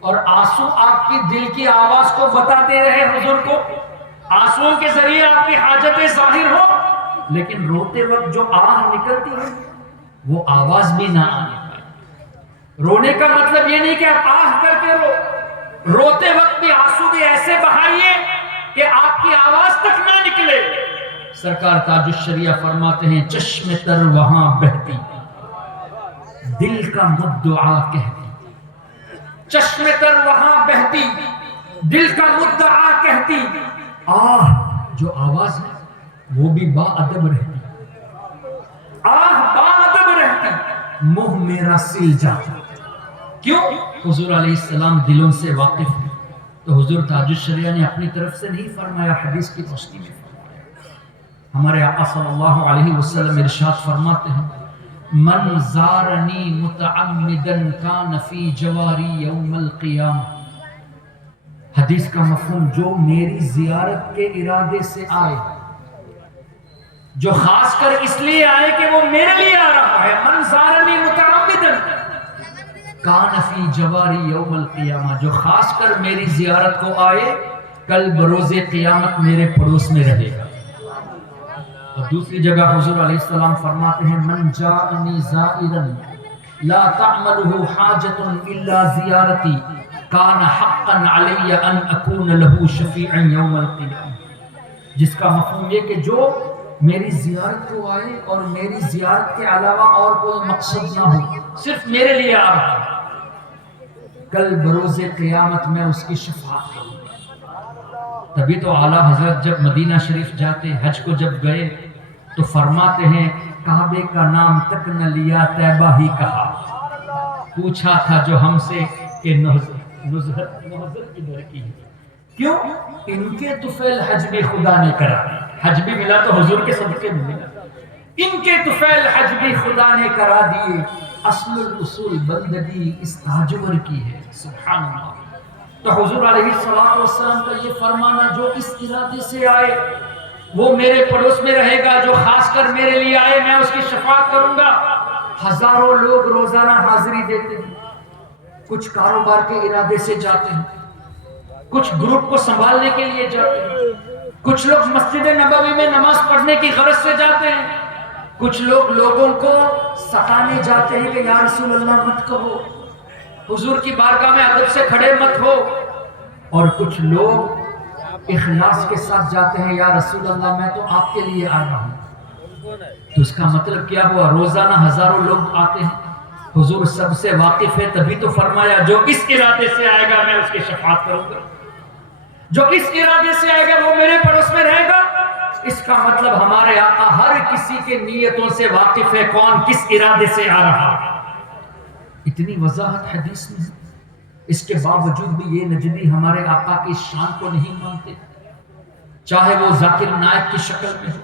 اور آنسو آپ کی دل کی آواز کو بتاتے رہے حضور کو، آنسوؤں کے ذریعے آپ کی حاجتیں ظاہر ہو، لیکن روتے وقت جو آہ نکلتی ہے وہ آواز بھی نہ آنے پائے۔ رونے کا مطلب یہ نہیں کہ آپ آہ کرتے رو، روتے وقت بھی آنسو بھی ایسے بہائیے کہ آپ کی آواز تک نہ نکلے۔ سرکار تاج الشریعہ فرماتے ہیں چشم تر وہاں بہتی، دل کا مدعا کہتی، چشم تر وہاں بہتی، دل کا مدعا کہتی، آہ جو آواز ہے وہ بھی با ادب رہتی، آہ با ادب رہتی، منہ میرا سل جاتا۔ کیوں؟ حضور علیہ السلام دلوں سے واقف ہیں۔ تو حضور تاج الشریعہ نے اپنی طرف سے نہیں فرمایا، حدیث کی روشنی میں فرمایا۔ ہمارے آقا صلی اللہ علیہ وسلم ارشاد فرماتے ہیں من زارنی متعمدا کان فی جواری یوم القیامہ، حدیث کا مفہوم جو میری زیارت کے ارادے سے آئے، جو خاص کر اس لیے آئے کہ وہ میرے لیے آ رہا ہے، من زارنی متعمدا کان فی جواری یوم القیامہ، جو خاص کر میری زیارت کو آئے کل بروز قیامت میرے پڑوس میں رہے گا۔ اور دوسری جگہ حضور علیہ السلام فرماتے ہیں من جاءنی زائرا لا تعملہ حاجت الا زیارتی کان حقا علی ان اکون لہ شفیعا یوم القیامہ، جس کا مفہوم یہ کہ جو میری زیارت کو آئے اور میری زیارت کے علاوہ اور کوئی مقصد نہ ہو، صرف میرے لیے آ رہا ہے، کل بروز قیامت میں اس کی شفاعت کروں گا۔ تبھی تو اعلیٰ حضرت جب مدینہ شریف جاتے، حج کو جب گئے تو فرماتے ہیں کعبے کا نام تک نہ لیا طیبہ ہی کہا، پوچھا تھا جو ہم سے کہ نزہت کدھر کی ہے، کیوں؟ ان کے طفیل حج بھی خدا نے کرا، حج بھی ملا تو حضور کے صدقے ملا، ان کے طفیل حج بھی خدا نے کرا دیے، اصل الاصول بندگی اس تاجور کی ہے، سبحان اللہ۔ تو حضور علیہ السلام کا یہ فرمانا جو اس ارادے سے آئے وہ میرے پڑوس میں رہے گا، جو خاص کر میرے لیے آئے میں اس کی شفاعت کروں گا۔ ہزاروں لوگ روزانہ حاضری دیتے ہیں، کچھ کاروبار کے ارادے سے جاتے ہیں، کچھ گروپ کو سنبھالنے کے لیے جاتے ہیں، کچھ لوگ مسجد نبوی میں نماز پڑھنے کی غرض سے جاتے ہیں، کچھ لوگ لوگوں کو ستانے جاتے ہیں کہ یا رسول اللہ مت کہو، حضور کی بارگاہ میں ادب سے کھڑے مت ہو، اور کچھ لوگ اخلاص کے ساتھ جاتے ہیں یا رسول اللہ میں تو آپ کے لیے آ رہا ہوں۔ تو اس کا مطلب کیا ہوا؟ روزانہ ہزاروں لوگ آتے ہیں، حضور سب سے واقف ہے، تبھی تو فرمایا جو اس ارادے سے آئے گا میں اس کی شفاعت کروں گا، جو اس ارادے سے آئے گا وہ میرے پڑوس میں رہے گا۔ اس کا مطلب ہمارے آقا ہر کسی کے نیتوں سے واقف ہے، کون کس ارادے سے آ رہا ہے۔ اتنی وضاحت حدیث میں ہے، اس کے باوجود بھی یہ نجدی ہمارے آقا کی شان کو نہیں مانتے، چاہے وہ ذاکر نائک کی شکل میں ہو،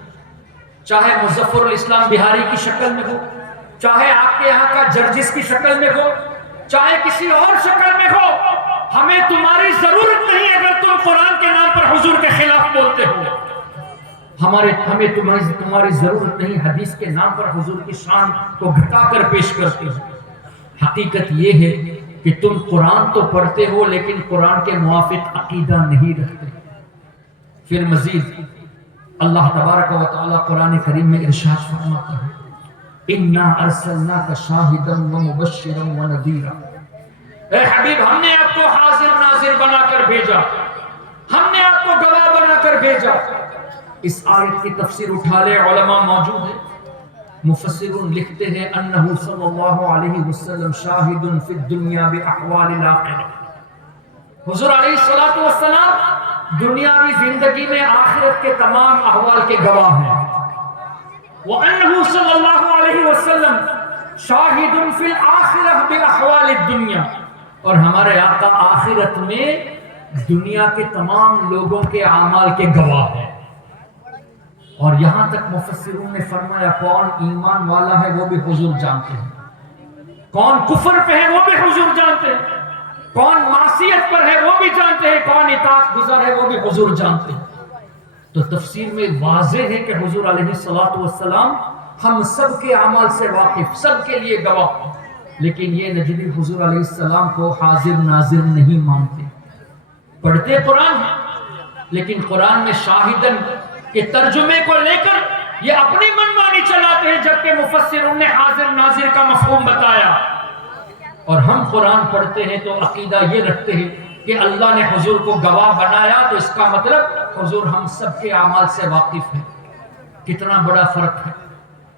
چاہے مظفر الاسلام بہاری کی شکل میں ہو، چاہے آپ کے یہاں کا جرجس کی شکل میں ہو، چاہے کسی اور شکل میں ہو، ہمیں تمہاری ضرورت نہیں اگر تم قرآن کے نام پر حضور کے خلاف بولتے ہو. ہمیں تمہاری ضرورت نہیں حدیث کے نام پر حضور کی شان کو گھٹا کر پیش کرتے ہو. حقیقت یہ ہے کہ تم قرآن تو پڑھتے ہو لیکن قرآن کے موافق عقیدہ نہیں رکھتے. پھر مزید اللہ تبارک و تعالی قرآن کریم میں ارشاد فرماتا ہے اِنَّا أَرْسَلْنَاكَ شَاهِدًا وَمُبَشِّرًا وَنَذِيرًا. اے حبیب ہم نے آپ کو حاضر ناظر بنا کر بھیجا، ہم نے آپ کو گواہ بنا کر بھیجا. اس آیت کی تفسیر اٹھا لے، علماء موجود ہیں. مفسرون لکھتے ہیں انہ صلی اللہ علیہ وسلم شاہد فی الدنیا باحوال الاخرہ. حضور علیہ الصلوۃ والسلام دنیاوی زندگی میں آخرت کے تمام احوال کے گواہ ہیں. وانہ صلی اللہ علیہ وسلم شاہد فی الاخرہ باحوال الدنیا، اور ہمارے آقا آخرت میں دنیا کے تمام لوگوں کے اعمال کے گواہ ہیں. اور یہاں تک مفسرون نے فرمایا کون ایمان والا ہے وہ بھی حضور جانتے ہیں، کون کفر پہ ہے وہ بھی حضور جانتے ہیں، کون معصیت پر ہے وہ بھی جانتے ہیں، کون اطاعت گزار ہے وہ بھی حضور جانتے ہیں. تو تفسیر میں واضح ہے کہ حضور علیہ الصلوۃ والسلام ہم سب کے اعمال سے واقف، سب کے لیے گواہ. لیکن یہ نجدی حضور علیہ السلام کو حاضر ناظر نہیں مانتے. پڑھتے قرآن ہیں لیکن قرآن میں شاہدن کے ترجمے کو لے کر یہ اپنی منمانی چلاتے ہیں، جبکہ مفسروں نے حاضر ناظر کا مفہوم بتایا. اور ہم قرآن پڑھتے ہیں تو عقیدہ یہ رکھتے ہیں کہ اللہ نے حضور کو گواہ بنایا تو اس کا مطلب حضور ہم سب کے اعمال سے واقف ہیں. کتنا بڑا فرق ہے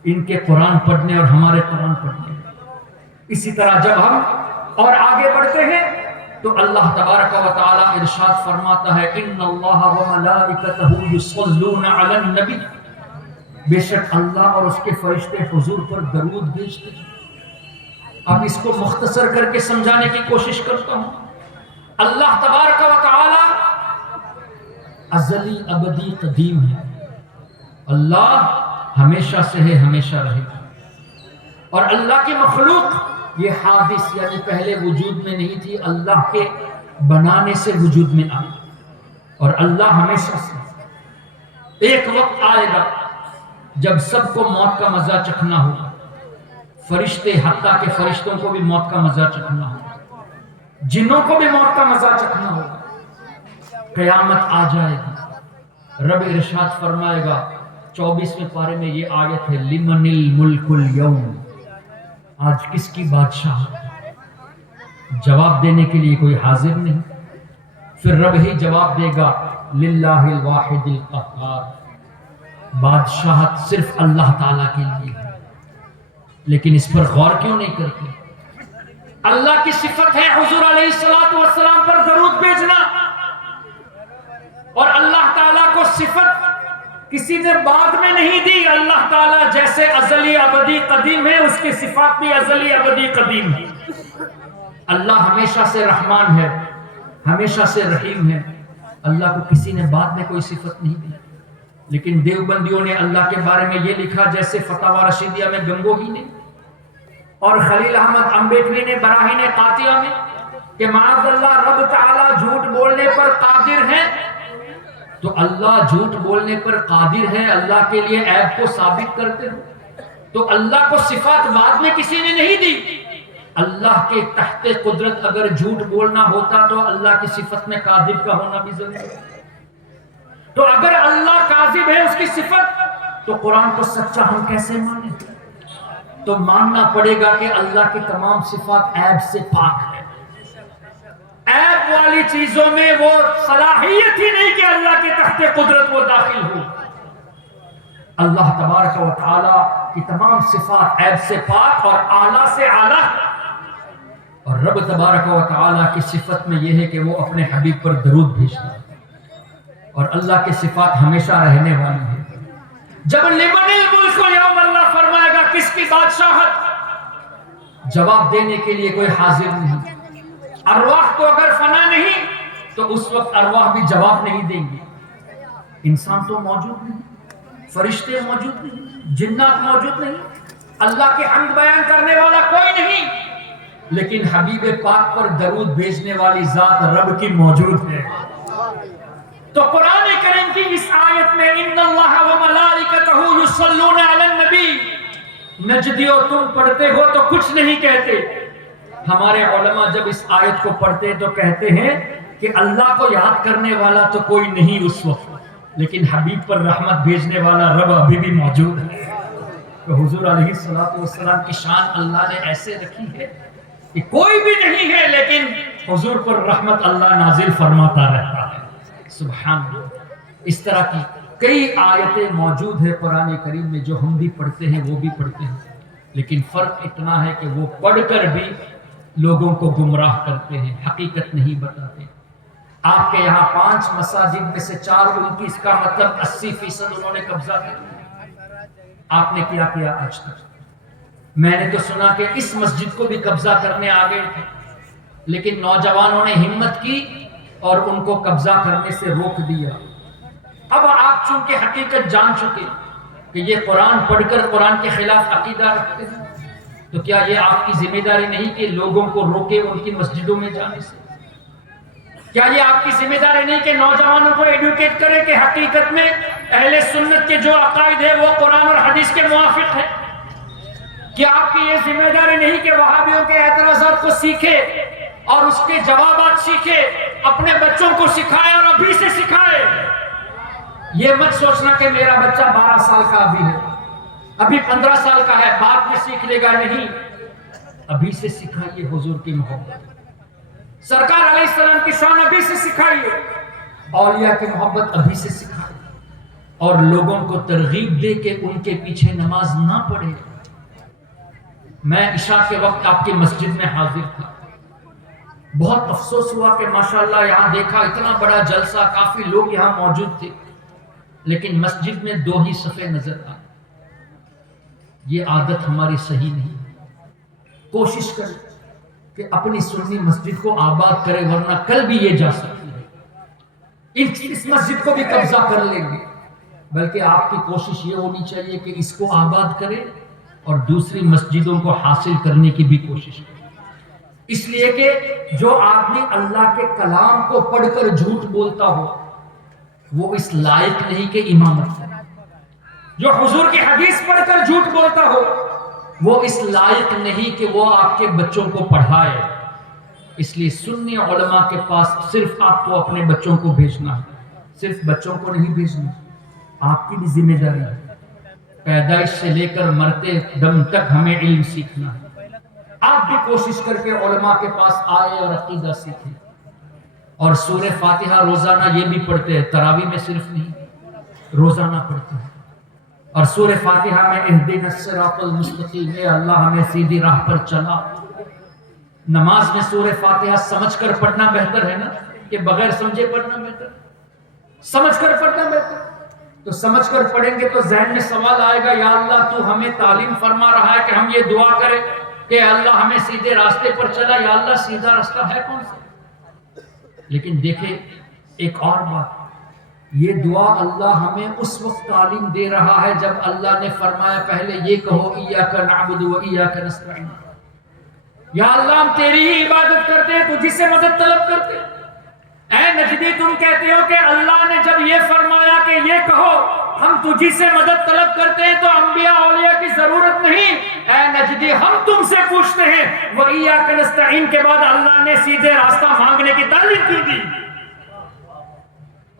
ان کے قرآن پڑھنے اور ہمارے قرآن پڑھنے. اسی طرح جب ہم اور آگے بڑھتے ہیں تو اللہ تبارک و تعالی ارشاد فرماتا ہے ان اللہ وملائکتہ یصلون علی النبی، بے شک اللہ اور اس کے فرشتے حضور پر درود بھیجتے ہیں. اب اس کو مختصر کر کے سمجھانے کی کوشش کرتا ہوں. اللہ تبارک و تعالی ازلی ابدی قدیم ہے، اللہ ہمیشہ سے ہے، ہمیشہ رہے گا. اور اللہ کی مخلوق یہ حادث یعنی پہلے وجود میں نہیں تھی، اللہ کے بنانے سے وجود میں آئی. اور اللہ ہمیشہ سے. ایک وقت آئے گا جب سب کو موت کا مزہ چکھنا ہوگا، فرشتے حتیٰ کہ فرشتوں کو بھی موت کا مزہ چکھنا ہوگا، جنوں کو بھی موت کا مزہ چکھنا ہوگا. قیامت آ جائے گی، رب ارشاد فرمائے گا 24ویں پارے میں یہ آیت ہے لمن الملک اليوم، آج کس کی بادشاہت ہے؟ جواب دینے کے لیے کوئی حاضر نہیں. پھر رب ہی جواب دے گا للہ الواحد القہار، بادشاہت صرف اللہ تعالیٰ کے لیے ہے. لیکن اس پر غور کیوں نہیں کرتے؟ اللہ کی صفت ہے حضور علیہ الصلوۃ والسلام پر درود بھیجنا، اور اللہ تعالیٰ کو صفت کسی نے بعد میں نہیں دی. اللہ تعالیٰ جیسے ازلی ابدی قدیم ہے اس کی صفات بھی ازلی ابدی قدیم ہے. اللہ ہمیشہ سے رحمان ہے، ہمیشہ سے رحیم ہے. اللہ کو کسی نے بعد میں کوئی صفت نہیں دی. لیکن دیوبندیوں نے اللہ کے بارے میں یہ لکھا جیسے فتاوی رشیدیہ میں گنگوہی نے اور خلیل احمد امبیڈکری نے براہین قاطعہ میں کہ معاذ اللہ رب تعالیٰ جھوٹ بولنے پر قادر ہیں. تو اللہ جھوٹ بولنے پر قادر ہے، اللہ کے لیے عیب کو ثابت کرتے ہیں. تو اللہ کو صفات بعد میں کسی نے نہیں دی. اللہ کے تحت قدرت اگر جھوٹ بولنا ہوتا تو اللہ کی صفت میں کاذب کا ہونا بھی ضروری ہے. تو اگر اللہ کاذب ہے اس کی صفت تو قرآن کو سچا ہم کیسے مانیں؟ تو ماننا پڑے گا کہ اللہ کی تمام صفات عیب سے پاک ہے. عیب والی چیزوں میں وہ صلاحیت ہی نہیں کہ اللہ کے تحت قدرت وہ داخل ہو. اللہ تبارک و تعالی کی تمام صفات عیب سے پاک اور اعلیٰ سے اعلیٰ. اور رب تبارک و تعالی کی صفت میں یہ ہے کہ وہ اپنے حبیب پر درود بھیجتا ہے، اور اللہ کی صفات ہمیشہ رہنے والی ہے. جب لمن الملک اليوم اللہ فرمائے گا کس کی بادشاہت، جواب دینے کے لیے کوئی حاضر نہیں. ارواح تو اگر فنا نہیں تو اس وقت ارواح بھی جواب نہیں دیں گے. انسان تو موجود نہیں، فرشتے موجود نہیں، جنات موجود نہیں، اللہ کی حمد بیان کرنے والا کوئی نہیں، لیکن حبیب پاک پر درود بھیجنے والی ذات رب کی موجود ہے۔ تو قرآن کریم کی اس آیت میں ان اللہ و ملائکتہ یصلون علی النبی، نجدیو تم پڑھتے ہو تو کچھ نہیں کہتے۔ ہمارے علماء جب اس آیت کو پڑھتے تو کہتے ہیں کہ اللہ کو یاد کرنے والا تو کوئی نہیں اس وقت، لیکن حبیب پر رحمت بھیجنے والا رب ابھی بھی موجود ہے۔ تو حضور علیہ السلام کی شان اللہ نے ایسے رکھی ہے کہ کوئی بھی نہیں ہے لیکن حضور پر رحمت اللہ نازل فرماتا رہتا ہے۔ سبحان اللہ۔ اس طرح کی کئی آیتیں موجود ہیں قرآن کریم میں جو ہم بھی پڑھتے ہیں، وہ بھی پڑھتے ہیں، لیکن فرق اتنا ہے کہ وہ پڑھ کر بھی لوگوں کو گمراہ کرتے ہیں، حقیقت نہیں بتاتے۔ آپ کے یہاں 5 مساجد میں سے 4 ان کی، اس کا مطلب 80% انہوں نے قبضہ کیا۔ آپ نے کیا کیا آج تک؟ میں نے تو سنا کہ اس مسجد کو بھی قبضہ کرنے آ گئے تھے، لیکن نوجوانوں نے ہمت کی اور ان کو قبضہ کرنے سے روک دیا۔ اب آپ چونکہ حقیقت جان چکے کہ یہ قرآن پڑھ کر قرآن کے خلاف عقیدہ رکھتے ہیں، تو کیا یہ آپ کی ذمہ داری نہیں کہ لوگوں کو روکے ان کی مسجدوں میں جانے سے؟ کیا یہ آپ کی ذمہ داری نہیں کہ نوجوانوں کو ایڈوکیٹ کرے کہ حقیقت میں اہل سنت کے جو عقائد ہے وہ قرآن اور حدیث کے موافق ہے؟ کیا آپ کی یہ ذمہ داری نہیں کہ وہابیوں کے اعتراضات کو سیکھے اور اس کے جوابات سیکھے، اپنے بچوں کو سکھائے اور ابھی سے سکھائے؟ یہ مت سوچنا کہ میرا بچہ 12 سال کا ابھی ہے، ابھی 15 سال کا ہے، بعد میں سیکھ لے گا، نہیں، ابھی سے سکھائیے حضور کی محبت، سرکار علیہ السلام کی شان ابھی سے سکھائیے، اولیاء کی محبت ابھی سے سکھائیے، اور لوگوں کو ترغیب دے کہ ان کے پیچھے نماز نہ پڑھے۔ میں عشاء کے وقت آپ کی مسجد میں حاضر تھا، بہت افسوس ہوا کہ ماشاءاللہ یہاں دیکھا اتنا بڑا جلسہ، کافی لوگ یہاں موجود تھے، لیکن مسجد میں 2 ہی صفیں نظر آئے۔ یہ عادت ہماری صحیح نہیں ہے۔ کوشش کریں کہ اپنی سنی مسجد کو آباد کرے، ورنہ کل بھی یہ جا سکتی ہے، اس مسجد کو بھی قبضہ کر لیں گے۔ بلکہ آپ کی کوشش یہ ہونی چاہیے کہ اس کو آباد کرے اور دوسری مسجدوں کو حاصل کرنے کی بھی کوشش کرے، اس لیے کہ جو آدمی اللہ کے کلام کو پڑھ کر جھوٹ بولتا ہو وہ اس لائق نہیں کہ امامت کرے، جو حضور کی حدیث پڑھ کر جھوٹ بولتا ہو وہ اس لائق نہیں کہ وہ آپ کے بچوں کو پڑھائے۔ اس لیے سنی علماء کے پاس صرف آپ کو اپنے بچوں کو بھیجنا ہے، صرف بچوں کو نہیں بھیجنا، آپ کی بھی ذمہ داری ہے۔ پیدائش سے لے کر مرتے دم تک ہمیں علم سیکھنا ہے۔ آپ بھی کوشش کر کے علماء کے پاس آئے اور عقیدہ سیکھیں، اور سورہ فاتحہ روزانہ یہ بھی پڑھتے ہیں، تراویح میں صرف نہیں، روزانہ پڑھتے ہیں۔ اور سورہ فاتحہ میں اہدنا الصراط المستقیم، اے اللہ ہمیں سیدھی راہ پر چلا۔ نماز میں سورہ فاتحہ سمجھ کر پڑھنا بہتر ہے نا کہ بغیر سمجھے پڑھنا بہتر؟ سمجھ کر پڑھنا بہتر۔ تو سمجھ کر پڑھیں گے تو ذہن میں سوال آئے گا، یا اللہ تو ہمیں تعلیم فرما رہا ہے کہ ہم یہ دعا کریں کہ اللہ ہمیں سیدھے راستے پر چلا، یا اللہ سیدھا راستہ ہے کون سا؟ لیکن دیکھیں ایک اور بات، یہ دعا اللہ ہمیں اس وقت تعلیم دے رہا ہے جب اللہ نے فرمایا پہلے یہ کہو ایاک نعبد و ایاک نستعین، یا اللہ ہم تیری ہی عبادت کرتے ہیں، تجھی سے مدد طلب کرتے ہیں۔ اے نجدی تم کہتے ہو کہ اللہ نے جب یہ فرمایا کہ یہ کہو ہم تجھی سے مدد طلب کرتے ہیں تو انبیاء اولیاء کی ضرورت نہیں۔ اے نجدی ہم تم سے پوچھتے ہیں وَإِيَّاكَ نَسْتَعِينُ کے بعد اللہ نے سیدھے راستہ مانگنے کی تعلیم کیوں دی؟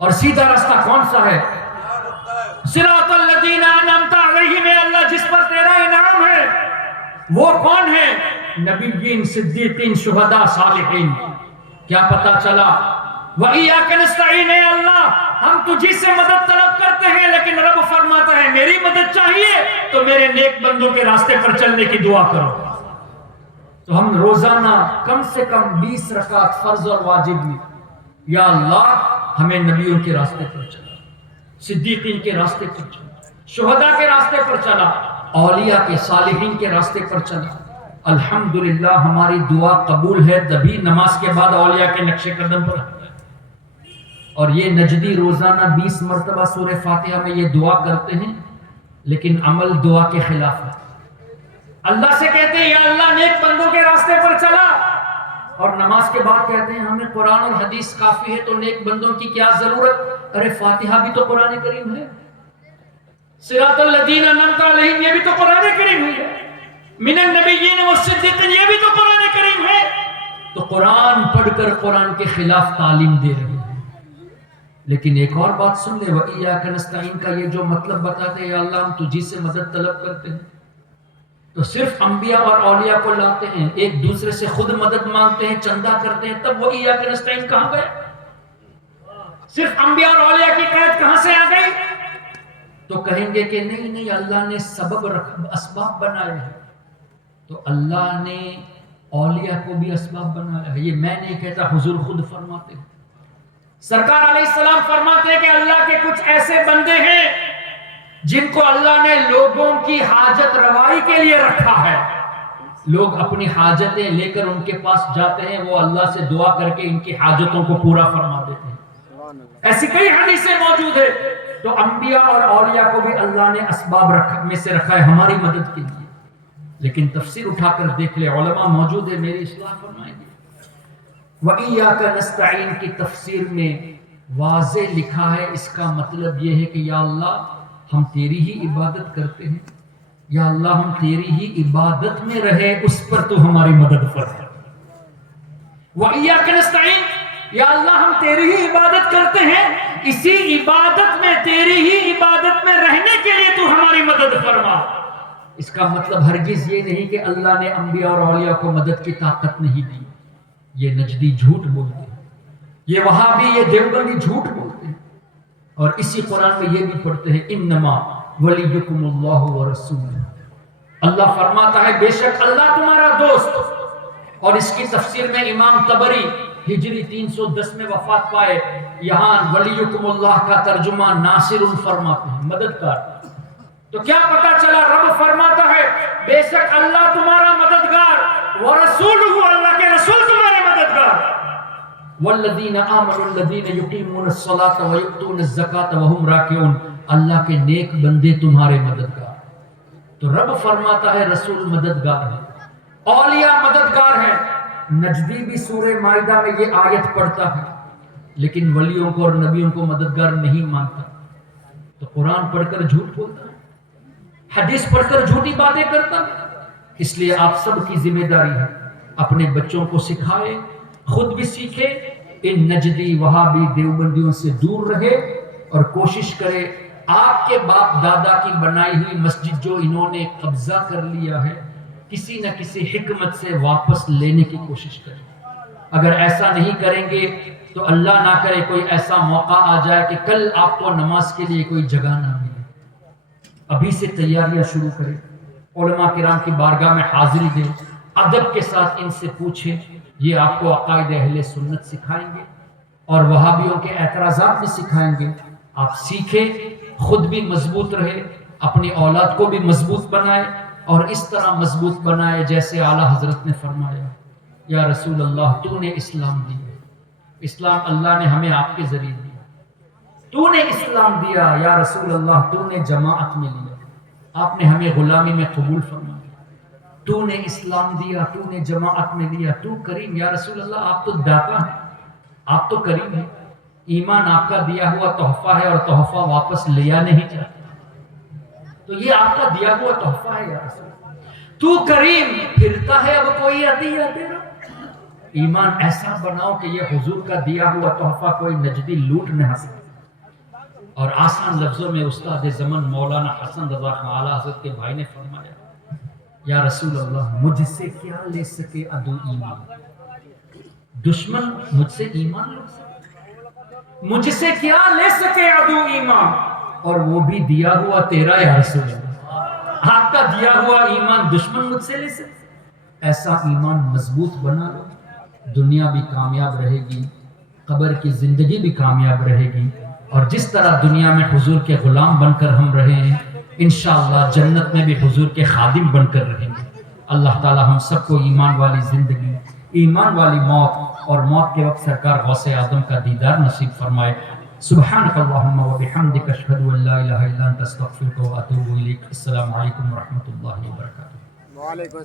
اور سیدھا راستہ کون سا ہے؟ صراط الذین انعمت علیہم، اللہ جس پر تیرا انعام ہے وہ کون ہے؟ نبیین، صدیقین، شہداء، صالحین۔ کیا پتا چلا؟ وَإِيَّاكَ نَسْتَعِينُ، اے اللہ ہم تجھی سے مدد طلب کرتے ہیں، لیکن رب فرماتا ہے میری مدد چاہیے تو میرے نیک بندوں کے راستے پر چلنے کی دعا کرو۔ تو ہم روزانہ کم سے کم 20 رکعت فرض اور واجب میں، یا اللہ ہمیں نبیوں کے راستے پر چلا، صدیقین کے راستے پر چلا، شہداء کے راستے پر چلا، اولیاء کے، صالحین کے راستے پر چلا۔ الحمدللہ ہماری دعا قبول ہے، تبھی نماز کے بعد اولیاء کے نقش قدم پر اور یہ نجدی روزانہ 20 مرتبہ سورہ فاتحہ میں یہ دعا کرتے ہیں، لیکن عمل دعا کے خلاف ہے۔ اللہ سے کہتے ہیں یا اللہ نیک بندوں کے راستے پر چلا، اور نماز کے بعد کہتے ہیں ہمیں قرآن اور حدیث کافی ہے، تو نیک بندوں کی کیا ضرورت؟ ارے فاتحہ بھی تو قرآن کریم ہے، صراط الذین انعمت علیہم یہ بھی تو قرآن کریم ہے، من النبیین والصدیقین یہ بھی تو قرآن کریم ہے۔ تو قرآن پڑھ کر قرآن کے خلاف تعلیم دے رہے ہیں۔ لیکن ایک اور بات سن لے، وَإِيَّاكَ نَسْتَعِينُ کا یہ جو مطلب بتاتے ہیں یا اللہ ہم تجھی سے مدد طلب کرتے ہیں، تو صرف انبیاء اور اولیاء کو لاتے ہیں، ایک دوسرے سے خود مدد مانگتے ہیں، چندہ کرتے ہیں، تب وَإِيَّاكَ نَسْتَعِينُ کہاں گئے؟ صرف انبیاء اور اولیاء کی قید کہاں سے آ گئی؟ تو کہیں گے کہ نہیں اللہ نے اسباب بنائے ہیں، تو اللہ نے اولیاء کو بھی اسباب بنایا ہے۔ یہ میں نہیں کہتا، حضور خود فرماتے ہیں، سرکار علیہ السلام فرماتے ہیں کہ اللہ کے کچھ ایسے بندے ہیں جن کو اللہ نے لوگوں کی حاجت روائی کے لیے رکھا ہے۔ لوگ اپنی حاجتیں لے کر ان کے پاس جاتے ہیں، وہ اللہ سے دعا کر کے ان کی حاجتوں کو پورا فرما دیتے ہیں۔ ایسی کئی حدیثیں موجود ہیں۔ تو انبیاء اور اولیاء کو بھی اللہ نے اسباب میں سے رکھا ہے ہماری مدد کے لیے۔ لیکن تفسیر اٹھا کر دیکھ لے، علماء موجود ہیں، میری اصلاح فرمائیں گے۔ وَإِيَّاكَ نَسْتَعِينُ کی تفسیر میں واضح لکھا ہے، اس کا مطلب یہ ہے کہ یا اللہ ہم تیری ہی عبادت کرتے ہیں، یا اللہ ہم تیری ہی عبادت میں رہے، اس پر تو ہماری مدد فرما۔ وَإِيَّاكَ نَسْتَعِينُ یا اللہ ہم تیری ہی عبادت کرتے ہیں، اسی عبادت میں تیری ہی عبادت میں رہنے کے لیے تو ہماری مدد فرما۔ اس کا مطلب ہرگز یہ نہیں کہ اللہ نے انبیاء اور اولیاء کو مدد کی طاقت نہیں دی۔ یہ نجدی جھوٹ بولتے ہیں، یہ وہابی یہ دیوبندی جھوٹ بولتے ہیں، اور اسی قرآن میں یہ بھی پڑھتے ہیں انما ولیکم اللہ ورسولہ۔ اللہ فرماتا ہے بے شک اللہ تمہارا دوست۔ اور اس کی تفسیر میں امام طبری ہجری 310 میں وفات پائے، یہاں ولیکم اللہ کا ترجمہ ناصر فرماتے ہیں، مددگار۔ تو کیا پتا چلا؟ رب فرماتا ہے بے شک اللہ تمہارا مددگار، ورسولہ اللہ کے رسول تمہارے مددگار۔ والذین آمنوا الذین یقیمون الصلاۃ ویؤتون الزکاۃ وہم راکعون، اللہ کے نیک بندے تمہارے مددگار۔ تو رب فرماتا ہے رسول مددگار ہے، اولیاء مددگار ہیں۔ نجدی بھی سورہ مائدہ میں یہ آیت پڑھتا ہے، لیکن ولیوں کو اور نبیوں کو مددگار نہیں مانتا۔ تو قرآن پڑھ کر جھوٹ بولتا ہے، حدیث پڑھ کر جھوٹی باتیں کرتا ہے۔ اس لیے آپ سب کی ذمہ داری ہے اپنے بچوں کو سکھائے، خود بھی سیکھے، ان نجدی وہابی دیوبندیوں سے دور رہے، اور کوشش کرے آپ کے باپ دادا کی بنائی ہوئی مسجد جو انہوں نے قبضہ کر لیا ہے، کسی نہ کسی حکمت سے واپس لینے کی کوشش کریں۔ اگر ایسا نہیں کریں گے تو اللہ نہ کرے کوئی ایسا موقع آ جائے کہ کل آپ کو نماز کے لیے کوئی جگہ نہ ملے۔ ابھی سے تیاریاں شروع کریں، علماء کرام کی بارگاہ میں حاضری دیں، ادب کے ساتھ ان سے پوچھیں، یہ آپ کو عقائد اہل سنت سکھائیں گے اور وہابیوں کے اعتراضات بھی سکھائیں گے۔ آپ سیکھیں، خود بھی مضبوط رہے، اپنی اولاد کو بھی مضبوط بنائے، اور اس طرح مضبوط بنائے جیسے اعلیٰ حضرت نے فرمایا یا رسول اللہ تو نے اسلام دیا، اسلام اللہ نے ہمیں آپ کے ذریعے دیا، تو نے اسلام دیا یا رسول اللہ تو نے جماعت میں لیا، آپ نے ہمیں غلامی میں قبول فرمایا، تو نے اسلام دیا، تو نے جماعت میں لیا، تو کریم یا رسول اللہ آپ تو داتا ہیں، آپ تو کریم ہیں، ایمان آپ کا دیا ہوا تحفہ ہے اور تحفہ واپس لیا نہیں جاتا، تو یہ آپ کا دیا ہوا تحفہ ہے یا رسول اللہ، تو کریم پھرتا ہے اب کوئی عطیہ تیرا، ایمان ایسا بناؤ کہ یہ حضور کا دیا ہوا تحفہ کوئی نجدی لوٹ نہ سکے۔ اور آسان لفظوں میں استاد زمن مولانا حسن رضا خان اعلیٰ حضرت کے بھائی نے فرمایا یا رسول اللہ مجھ سے کیا لے سکے عدو ایمان، دشمن مجھ سے ایمان لے سکے، مجھ سے کیا لے سکے عدو ایمان، اور وہ بھی دیا ہوا تیرا یا رسول اللہ، آپ کا دیا ہوا ایمان دشمن مجھ سے لے سکے۔ ایسا ایمان مضبوط بنا لو، دنیا بھی کامیاب رہے گی، قبر کی زندگی بھی کامیاب رہے گی، اور جس طرح دنیا میں حضور کے غلام بن کر ہم رہے ہیں، انشاءاللہ جنت میں بھی حضور کے خادم بن کر رہیں گے۔ اللہ تعالی ہم سب کو ایمان والی زندگی، ایمان والی موت اور موت کے وقت سرکار غوث اعظم کا دیدار نصیب فرمائے۔ سبحانک اللہم و بحمدک، اشہد ان لا الہ الا انت، استغفرک و اتوب الیک۔ السلام علیکم ورحمۃ اللہ وبرکاتہ۔